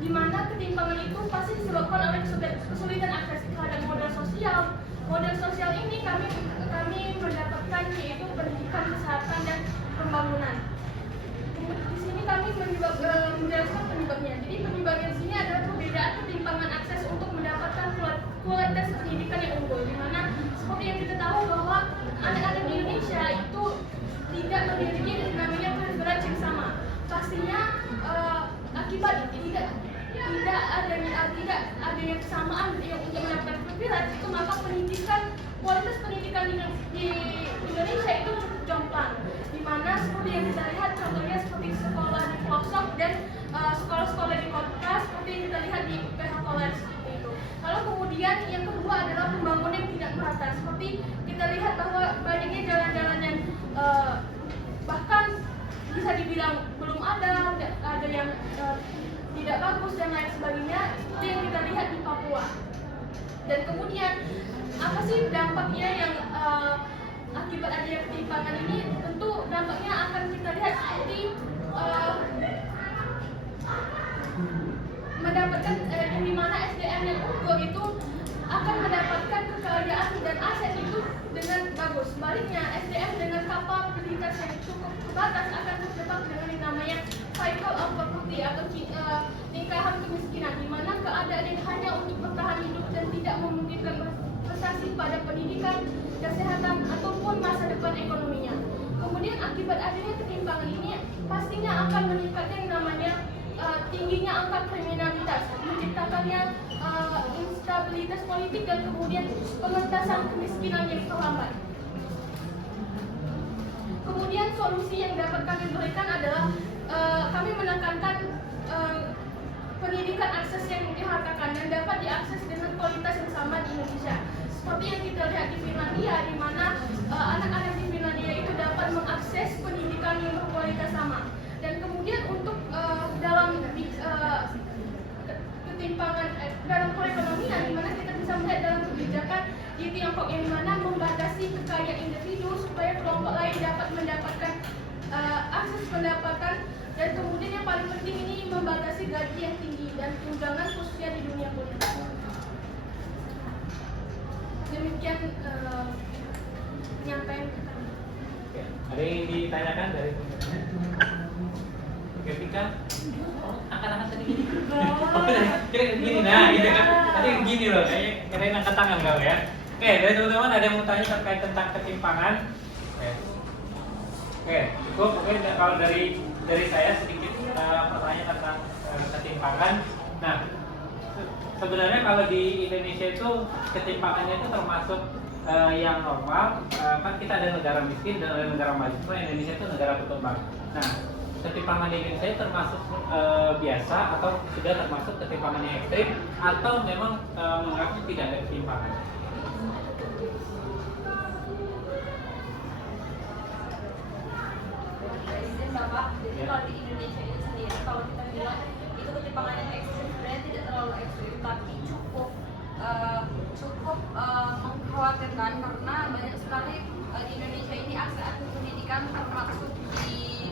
di mana ketimpangan itu pasti disebabkan oleh kesulitan akses terhadap modal sosial. Modal sosial ini kami mendapatkan yaitu pendidikan, kesehatan, dan pembangunan. Di sini kami menjelaskan penyebabnya. Jadi penyebabnya di sini adalah perbedaan ketimpangan akses untuk mendapatkan kualitas pendidikan yang unggul. Di mana seperti yang kita tahu bahwa anak-anak di Indonesia itu tidak memiliki namanya privilege yang sama. Pastinya akibat tidak adanya kesamaan yang untuk mendapatkan privilege itu, maka kualitas pendidikan di Indonesia itu cukup jomplang. Di mana seperti yang kita lihat contohnya seperti sekolah di pelosok dan sekolah-sekolah di kota seperti yang kita lihat di PH College seperti itu. Lalu kemudian yang kedua adalah pembangunan yang tidak merata. Seperti kita lihat bahwa banyaknya jalan-jalan yang bahkan bisa dibilang belum ada yang tidak bagus dan lain sebagainya. Itu yang kita lihat di Papua. Dan kemudian apa sih dampaknya yang akibat adanya ketimpangan ini? Tentu dampaknya akan kita lihat seperti mendapatkan yang dimana SDM yang unggul itu akan mendapatkan kekayaan dan aset itu dengan bagus. Sebaliknya SDM dengan kapabilitas yang cukup terbatas akan terjebak dengan yang namanya cycle of poverty atau lingkaran kemiskinan, di mana keadaan yang hanya untuk bertahan hidup dan tidak memungkinkan prestasi pada pendidikan, kesehatan ataupun masa depan ekonominya. Kemudian akibat adanya ketimpangan ini pastinya akan meningkatnya yang namanya tingginya angka kriminalitas, menciptakannya instabilitas politik dan kemudian pengentasan kemiskinan yang terlambat. Kemudian solusi yang dapat kami berikan adalah kami menekankan pendidikan akses yang dihargakan dan dapat diakses dengan kualitas yang sama di Indonesia. Seperti yang kita lihat di Finlandia, di mana anak-anak di Finlandia itu dapat mengakses pendidikan yang berkualitas sama. Dan kemudian untuk dalam ketimpangan dalam perekonomian, di mana kita bisa melihat dalam kebijakan di Tiongkok yang mana membatasi kekayaan individu supaya kelompok lain dapat mendapatkan akses pendapatan, dan kemudian yang paling penting ini membatasi gaji yang tinggi dan tunjangan khususnya di dunia politik. Demikian penyampaian kita. Ada yang ditanyakan dari ketika angkat-angkat tadi gini. Kira gini, nah gitu kan. Tadi gini loh, kayaknya kirain angkat tangan kau ya. Oke, dari teman-teman ada yang mau tanya terkait tentang ketimpangan? Oke, cukup. Mungkin kalau dari saya sedikit pertanyaan tentang ketimpangan. Nah, sebenarnya kalau di Indonesia itu ketimpangannya itu termasuk yang normal. Kan kita ada negara miskin dan ada negara maju. Indonesia itu negara berkembang. Nah, ketimpangan di Indonesia termasuk biasa atau sudah termasuk ketimpangan yang ekstrim atau memang mengaku tidak ada ketimpangan? Bapak, jadi kalau di Indonesia ini sendiri, kalau kita bilang itu ketimpangan yang ekstrim, sebenarnya tidak terlalu ekstrim, tapi cukup mengkhawatirkan karena banyak sekali di Indonesia ini akses pendidikan termasuk di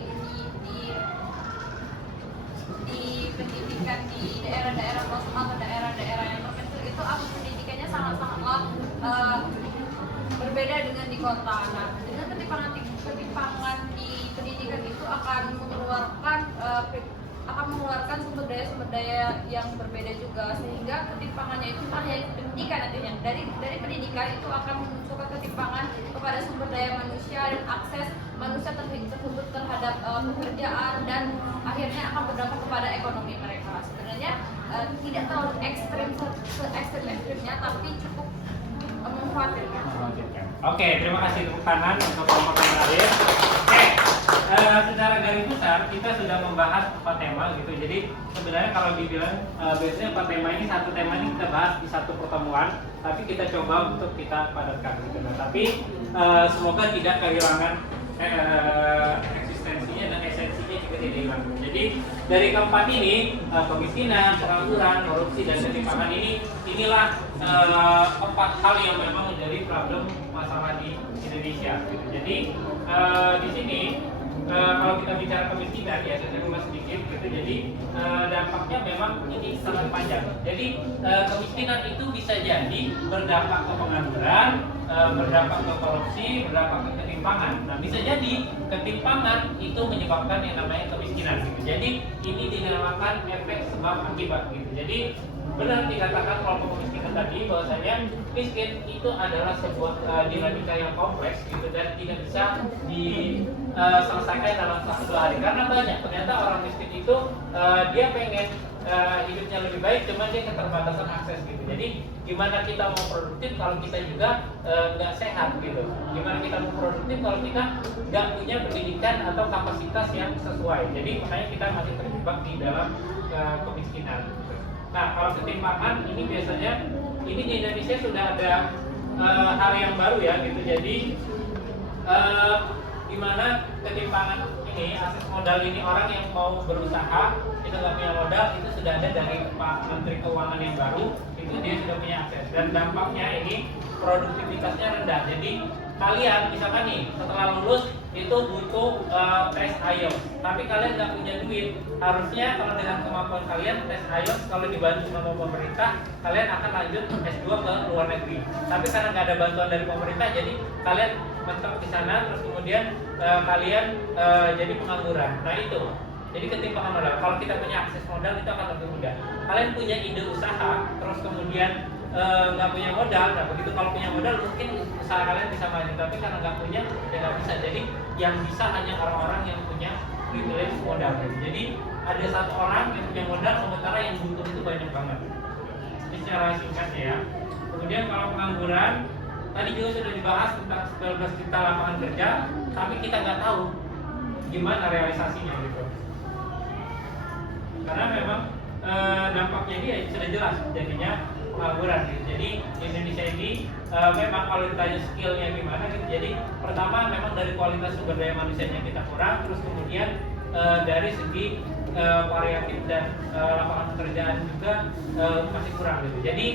pendidikan di daerah-daerah pelosok atau daerah-daerah yang terpencil itu akses pendidikannya sangat-sangatlah berbeda dengan di kota. Nah, dengan ketimpangan di pendidikan itu akan mengeluarkan sumber daya yang berbeda juga, sehingga ketimpangannya itu bukan hanya pendidikan nantinya. Dari pendidikan itu akan memunculkan ketimpangan kepada sumber daya manusia dan akses manusia tersebut terhadap pekerjaan, dan akhirnya akan berdampak kepada ekonomi mereka. Sebenarnya tidak terlalu ekstrim se-ekstrim-ekstrimnya, tapi cukup mengkhawatirkan. Oke, terima kasih tepuk tangan untuk kelompok yang hadir. Oke, secara garis besar kita sudah membahas 4 tema gitu. Jadi sebenarnya kalau dibilang biasanya 4 tema ini, satu tema ini kita bahas di satu pertemuan, tapi kita coba untuk kita padatkan gitu. Tapi semoga tidak kehilangan eksistensi ke sini Bang. Jadi dari keempat ini kemiskinan, pengangguran, korupsi dan ketimpangan inilah empat hal yang memang menjadi problem masalah di Indonesia. Gitu. Jadi di sini kalau kita bicara kemiskinan ya saya ulas sedikit gitu. Jadi dampaknya memang ini sangat panjang. Jadi kemiskinan itu bisa jadi berdampak ke pengangguran, berdampak ke korupsi, berdampak ke ketimpangan. Nah bisa jadi ketimpangan itu menyebabkan yang namanya kemiskinan. Gitu. Jadi ini dinamakan efek sebab akibat. Gitu. Jadi benar dikatakan kelompok kemiskinan tadi bahwasanya miskin itu adalah sebuah dinamika yang kompleks gitu dan tidak bisa diselesaikan dalam 1-2 hari karena banyak ternyata orang miskin itu dia pengen hidupnya lebih baik cuman dia keterbatasan akses gitu. Jadi gimana kita mau produktif kalau kita juga nggak sehat gitu, gimana kita mau produktif kalau kita nggak punya pendidikan atau kapasitas yang sesuai. Jadi makanya kita masih terjebak di dalam kemiskinan. Nah, kalau ketimpangan ini biasanya ini di Indonesia sudah ada hal yang baru ya gitu. Jadi di mana ketimpangan ini akses modal ini orang yang mau berusaha itu nggak punya modal itu sudah ada dari Pak Menteri Keuangan yang baru itu dia sudah punya akses dan dampaknya ini produktivitasnya rendah. Jadi kalian misalkan nih setelah lulus itu butuh tes IELTS tapi kalian nggak punya duit, harusnya kalau dengan kemampuan kalian tes IELTS kalau dibantu sama pemerintah kalian akan lanjut S2 ke luar negeri, tapi karena nggak ada bantuan dari pemerintah jadi kalian mentok di sana terus kemudian kalian jadi pengangguran. Nah itu jadi ketimpangan modal. Kalau kita punya akses modal itu akan lebih mudah. Kalian punya ide usaha terus kemudian nggak punya modal, nah begitu kalau punya modal mungkin usaha kalian bisa maju, tapi karena nggak punya ya nggak bisa. Jadi yang bisa hanya orang-orang yang punya privilege modal. Jadi ada satu orang yang punya modal sementara yang butuh itu banyak banget. Ini secara singkatnya ya. Kemudian kalau pengangguran tadi juga sudah dibahas tentang 19 juta lapangan kerja, tapi kita nggak tahu gimana realisasinya gitu. Karena memang dampaknya dia sudah jelas jadinya pengangguran gitu. Jadi di Indonesia ini memang kalau ditanya skillnya gimana gitu. Jadi pertama memang dari kualitas sumber daya manusianya kita kurang, terus kemudian dari segi variatif dan lapangan pekerjaan juga masih kurang gitu. Jadi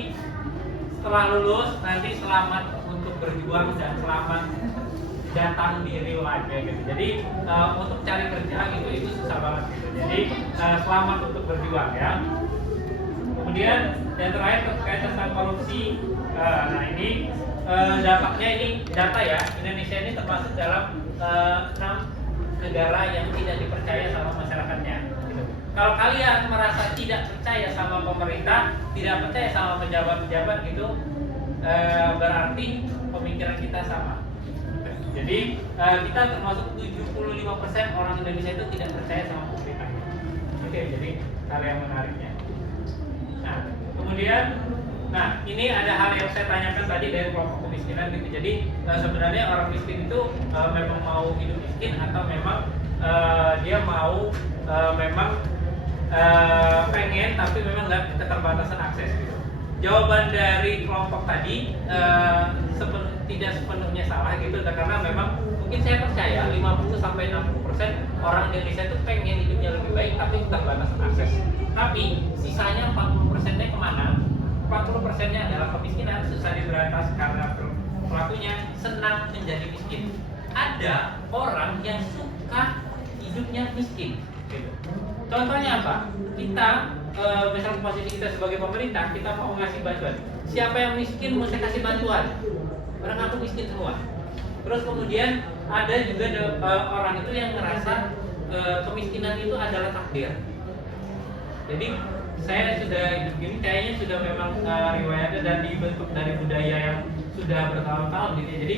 setelah lulus nanti selamat untuk berjuang dan selamat datang di real life ya gitu. Jadi untuk cari kerja gitu itu susah banget gitu. Jadi selamat untuk berjuang ya. Kemudian yang terakhir terkait tentang korupsi. Nah ini dampaknya ini data ya. Indonesia ini termasuk dalam 6 negara yang tidak dipercaya sama masyarakatnya. Gitu. Kalau kalian merasa tidak percaya sama pemerintah, tidak percaya sama pejabat-pejabat gitu, berarti pemikiran kita sama. Jadi kita termasuk 75% orang Indonesia itu tidak percaya sama pemerintah. Oke, jadi hal yang menariknya. Nah, kemudian, ini ada hal yang saya tanyakan tadi dari kelompok kemiskinan gitu. Jadi sebenarnya orang miskin itu memang mau hidup miskin atau memang dia mau memang pengen tapi memang nggak keterbatasan akses gitu. Jawaban dari kelompok tadi tidak sepenuhnya salah gitu, karena memang mungkin saya percaya 50-60% orang Indonesia itu pengen hidupnya lebih baik tapi keterbatasan akses. Tapi sisanya 40%-nya kemana? 40%-nya adalah kemiskinan, susah diberantas karena pelakunya senang menjadi miskin. Ada orang yang suka hidupnya miskin gitu. Contohnya apa? Kita misalnya posisi kita sebagai pemerintah, kita mau ngasih bantuan. Siapa yang miskin mau saya kasih bantuan? Orang aku miskin semua. Terus kemudian ada juga orang itu yang ngerasa kemiskinan itu adalah takdir. Jadi saya sudah hidup gini kayaknya sudah memang riwayatnya dan dibentuk dari budaya yang sudah bertahun-tahun gitu. Jadi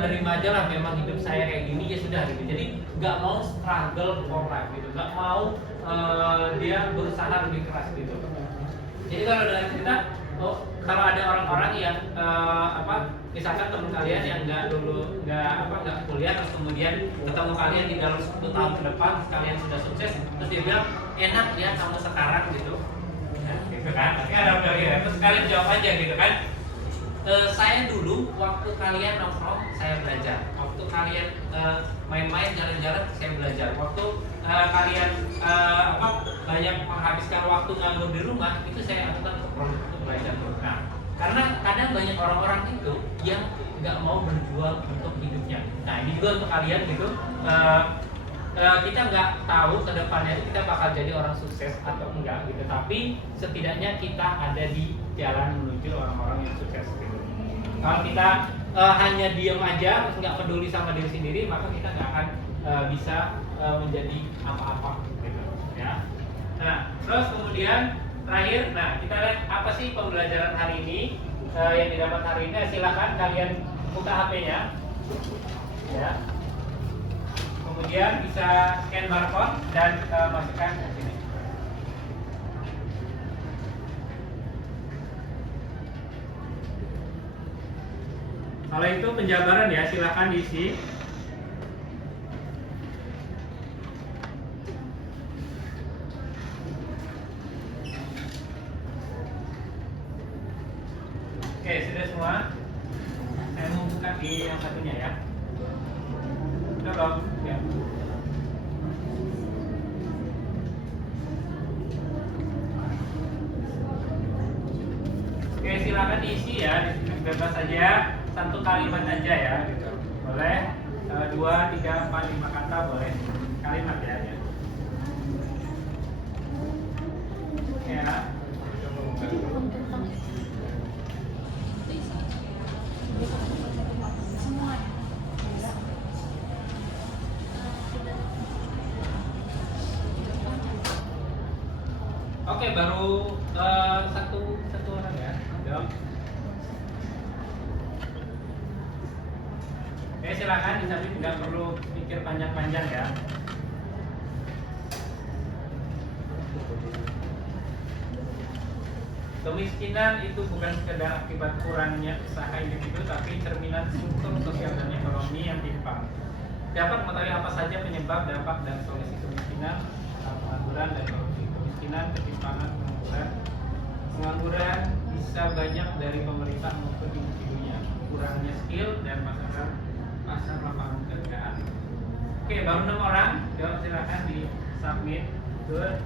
nerima aja lah memang hidup saya kayak gini ya sudah gitu. Jadi nggak mau struggle for life gitu, nggak mau dia berusaha lebih keras gitu. Jadi kalau dari kita, kalau ada orang-orang yang misalkan teman kalian yang nggak kuliah terus kemudian ketemu kalian di dalam 10 tahun ke depan kalian sudah sukses terus dia bilang enak ya kamu sekarang gitu, nah, gitu kan? Tapi ada barrier terus kalian jawab aja gitu kan. Saya dulu waktu kalian nongkrong saya belajar, waktu kalian main-main, jalan-jalan, saya belajar. Waktu kalian banyak menghabiskan waktu nganggur di rumah, itu saya lakukan untuk belajar. Nah, karena kadang banyak orang-orang itu yang nggak mau berjuang untuk hidupnya. Nah, ini juga untuk kalian gitu. Kita nggak tahu ke depannya kita bakal jadi orang sukses atau enggak gitu, tapi setidaknya kita ada di jalan menuju orang-orang yang sukses gitu. Kalau kita hanya diam aja terus nggak peduli sama diri sendiri, maka kita nggak akan bisa menjadi apa-apa gitu ya. Nah, terus kemudian terakhir, nah kita lihat apa sih pembelajaran hari ini yang didapat hari ini. Silakan kalian buka HP-nya ya. Kemudian bisa scan barcode dan masukkan ke sini. Kalau itu penjabaran ya, silakan diisi. Oke, sudah semua. Saya mau buka di yang satunya ya. Sudah belum? Ya. Oke, silakan diisi ya, bebas saja, satu kalimat aja ya, gitu. Boleh 2, 3, 4, 5 kata boleh, kalimat ya. Ya. Oke, baru satu orang ya. Dong. Oke, silakan tapi nggak perlu pikir panjang-panjang ya. Kemiskinan itu bukan sekedar akibat kurangnya usaha individu, tapi cerminan struktur sosial dan ekonomi yang timpang. Dapat mengetahui apa saja penyebab, dampak, dan solusi kemiskinan, pengangguran dan korupsi. Kemiskinan, ketimpangan, pengangguran bisa banyak dari pemerintah maupun individunya. Kurangnya skill dan masalah pasar lapangan pekerjaan. Oke, baru 6 orang. Jawab silakan di submit. Good.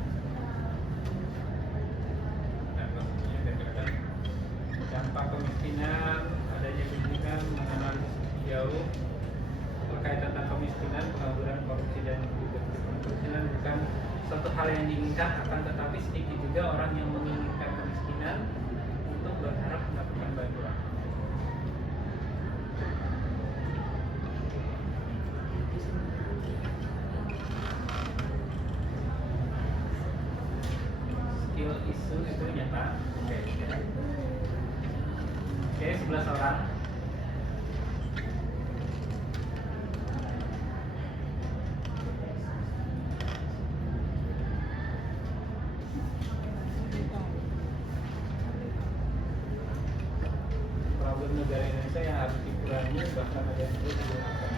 Dampak kemiskinan, adanya pendidikan, menganalisis jauh terkait tentang kemiskinan, pengangguran, korupsi, dan juga kemiskinan bukan suatu hal yang diinginkan, akan tetapi sedikit juga orang yang menginginkan kemiskinan untuk berharap mendapatkan bantuan. Skill isu itu nyata. Oke, 11 orang. Problem negara Indonesia yang harus dikurangi, bahkan ada yang perlu dilakukan.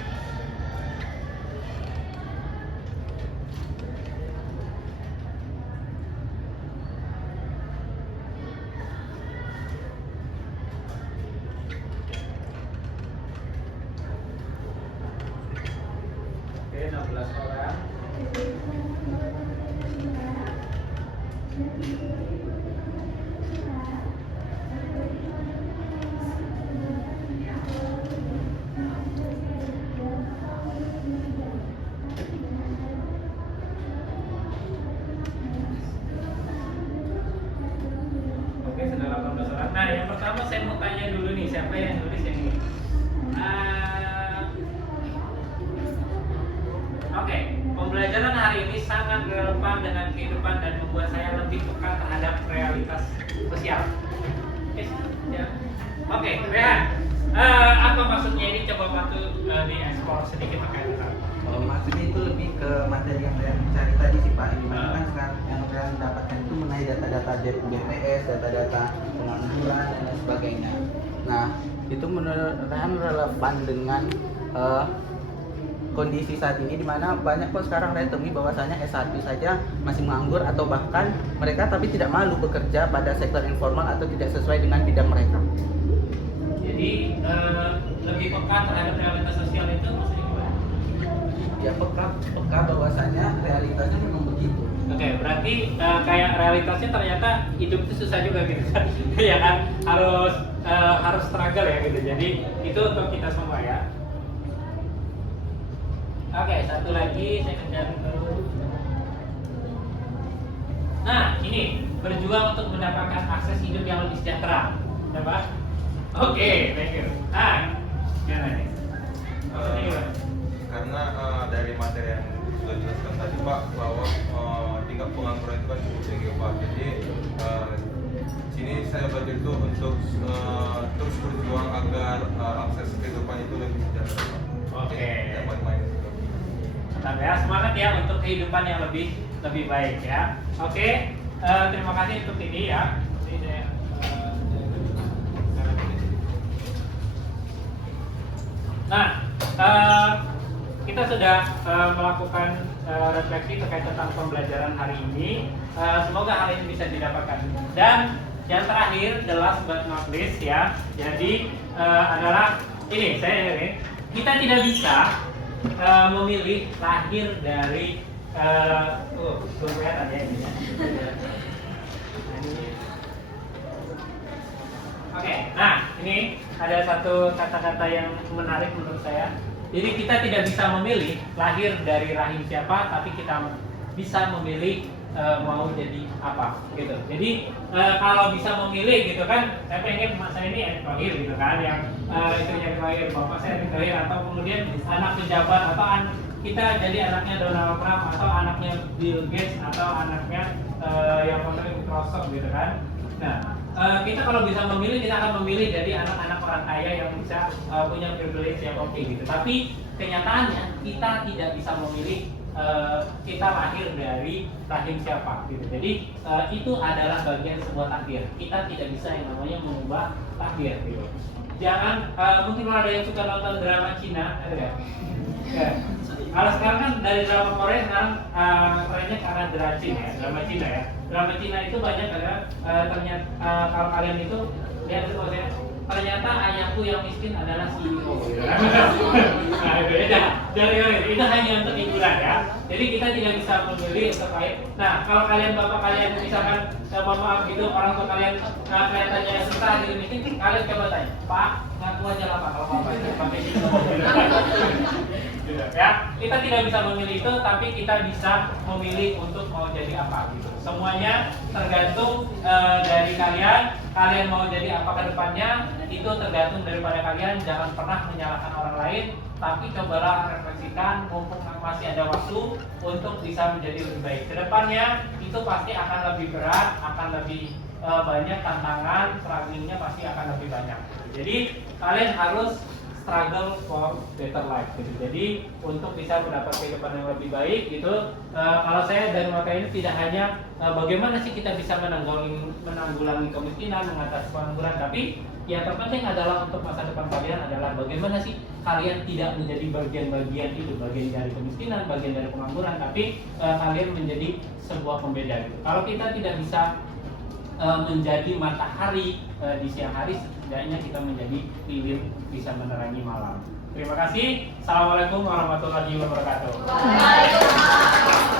Oke, 16 orang. Oke, sudah 18 orang. Nah, yang pertama saya mau tanya dulu nih, siapa yang nulis yang ini? Oke, pembelajaran hari ini sangat relevan dengan kehidupan dan membuat saya lebih peka terhadap realitas sosial. Ya. Oke, Rehan, apa maksudnya ini? Coba bantu dieksplor sedikit terkait dengan. Maksudnya itu lebih ke materi yang kalian cari tadi sih Pak. Dimana kan sekarang yang kalian dapatkan itu mengenai data-data BPS, data-data pengangguran dan lain sebagainya. Nah, itu menurut Rehan relevan dengan kondisi saat ini, di mana banyak kok sekarang saya temui bahwasanya S1 saja masih menganggur atau bahkan mereka tapi tidak malu bekerja pada sektor informal atau tidak sesuai dengan bidang mereka. Jadi lebih peka terhadap realitas sosial itu maksudnya ya peka bahwasanya realitasnya memang begitu. Oke, berarti kayak realitasnya ternyata hidup itu susah juga gitu kan. Ya kan, harus struggle ya gitu. Jadi itu untuk kita semua ya. Oke, satu lagi saya kejar terus. Nah, ini berjuang untuk mendapatkan akses hidup yang lebih sejahtera. Coba. Oke, thank you. Nah, gimana nih? Maksudnya gimana? Karena dari materi yang sudah dijelaskan tadi Pak, bahwa tingkat pengangguran itu kan cukup tinggi Pak. Jadi sini saya belajar itu untuk terus berjuang agar akses kehidupan itu lebih sejahtera Pak. Oke. Tidak main-main. Tetap ya, semangat ya untuk kehidupan yang lebih baik ya. Oke, terima kasih untuk ini ya. Ini saya, nah, kita sudah melakukan refleksi terkait tentang pembelajaran hari ini. Semoga hal ini bisa didapatkan. Dan yang terakhir, the last but not least ya. Jadi adalah ini, kita tidak bisa memilih lahir dari belum kelihatan ya ini ya. Oke, nah ini ada satu kata-kata yang menarik menurut saya. Jadi kita tidak bisa memilih lahir dari rahim siapa, tapi kita bisa memilih mau jadi apa gitu. Jadi kalau bisa memilih gitu kan, saya pengen masa ini Erick Thohir gitu kan, yang istrinya Erick Thohir, bapak saya Erick Thohir, atau kemudian anak pejabat, atau kita jadi anaknya Donald Trump, atau anaknya Bill Gates, atau anaknya yang pemilik Microsoft gitu kan. Nah, kita kalau bisa memilih, kita akan memilih dari anak-anak orang kaya yang bisa punya privilege yang oke gitu. Tapi kenyataannya kita tidak bisa memilih kita lahir dari rahim siapa gitu. Jadi itu adalah bagian sebuah takdir. Kita tidak bisa yang namanya mengubah takdir gitu. Jangan mungkin kalau ada yang suka nonton drama Cina, ada nggak? Ya. Kalau sekarang kan dari drama Korea sekarang trennya karena drama Cina ya. Drama Cina itu banyak ada ternyata kalau kalian itu lihat itu maksudnya, ternyata ayahku yang miskin adalah CEO. Gitu. Nah itu beda. Itu hanya untuk hiburan ya. Jadi kita tidak bisa memilih untuk baik. Nah kalau kalian bapak kalian misalkan mohon maaf gitu, orang tua kalian kelihatannya susah gitu miskin, kalian coba tanya, Pak ngaku aja lah Pak kalau bapak itu pakai gitu. Ya, kita tidak bisa memilih itu, tapi kita bisa memilih untuk mau jadi apa gitu. Semuanya tergantung dari kalian. Kalian mau jadi apa ke depannya itu tergantung daripada kalian. Jangan pernah menyalahkan orang lain, tapi cobalah refleksikan mumpung masih ada waktu untuk bisa menjadi lebih baik. Kedepannya itu pasti akan lebih berat, akan lebih banyak tantangan, strugglingnya pasti akan lebih banyak. Jadi kalian harus struggle for better life gitu. Jadi untuk bisa mendapat kehidupan yang lebih baik gitu. Kalau saya dari materi ini tidak hanya bagaimana sih kita bisa menanggulangi kemiskinan, mengatasi pengangguran, tapi yang terpenting adalah untuk masa depan kalian adalah bagaimana sih kalian tidak menjadi bagian-bagian itu, bagian dari kemiskinan, bagian dari pengangguran, tapi kalian menjadi sebuah pembeda gitu. Kalau kita tidak bisa menjadi matahari di siang hari, setidaknya kita menjadi lilin bisa menerangi malam. Terima kasih. Assalamualaikum warahmatullahi wabarakatuh. Waalaikumsalam.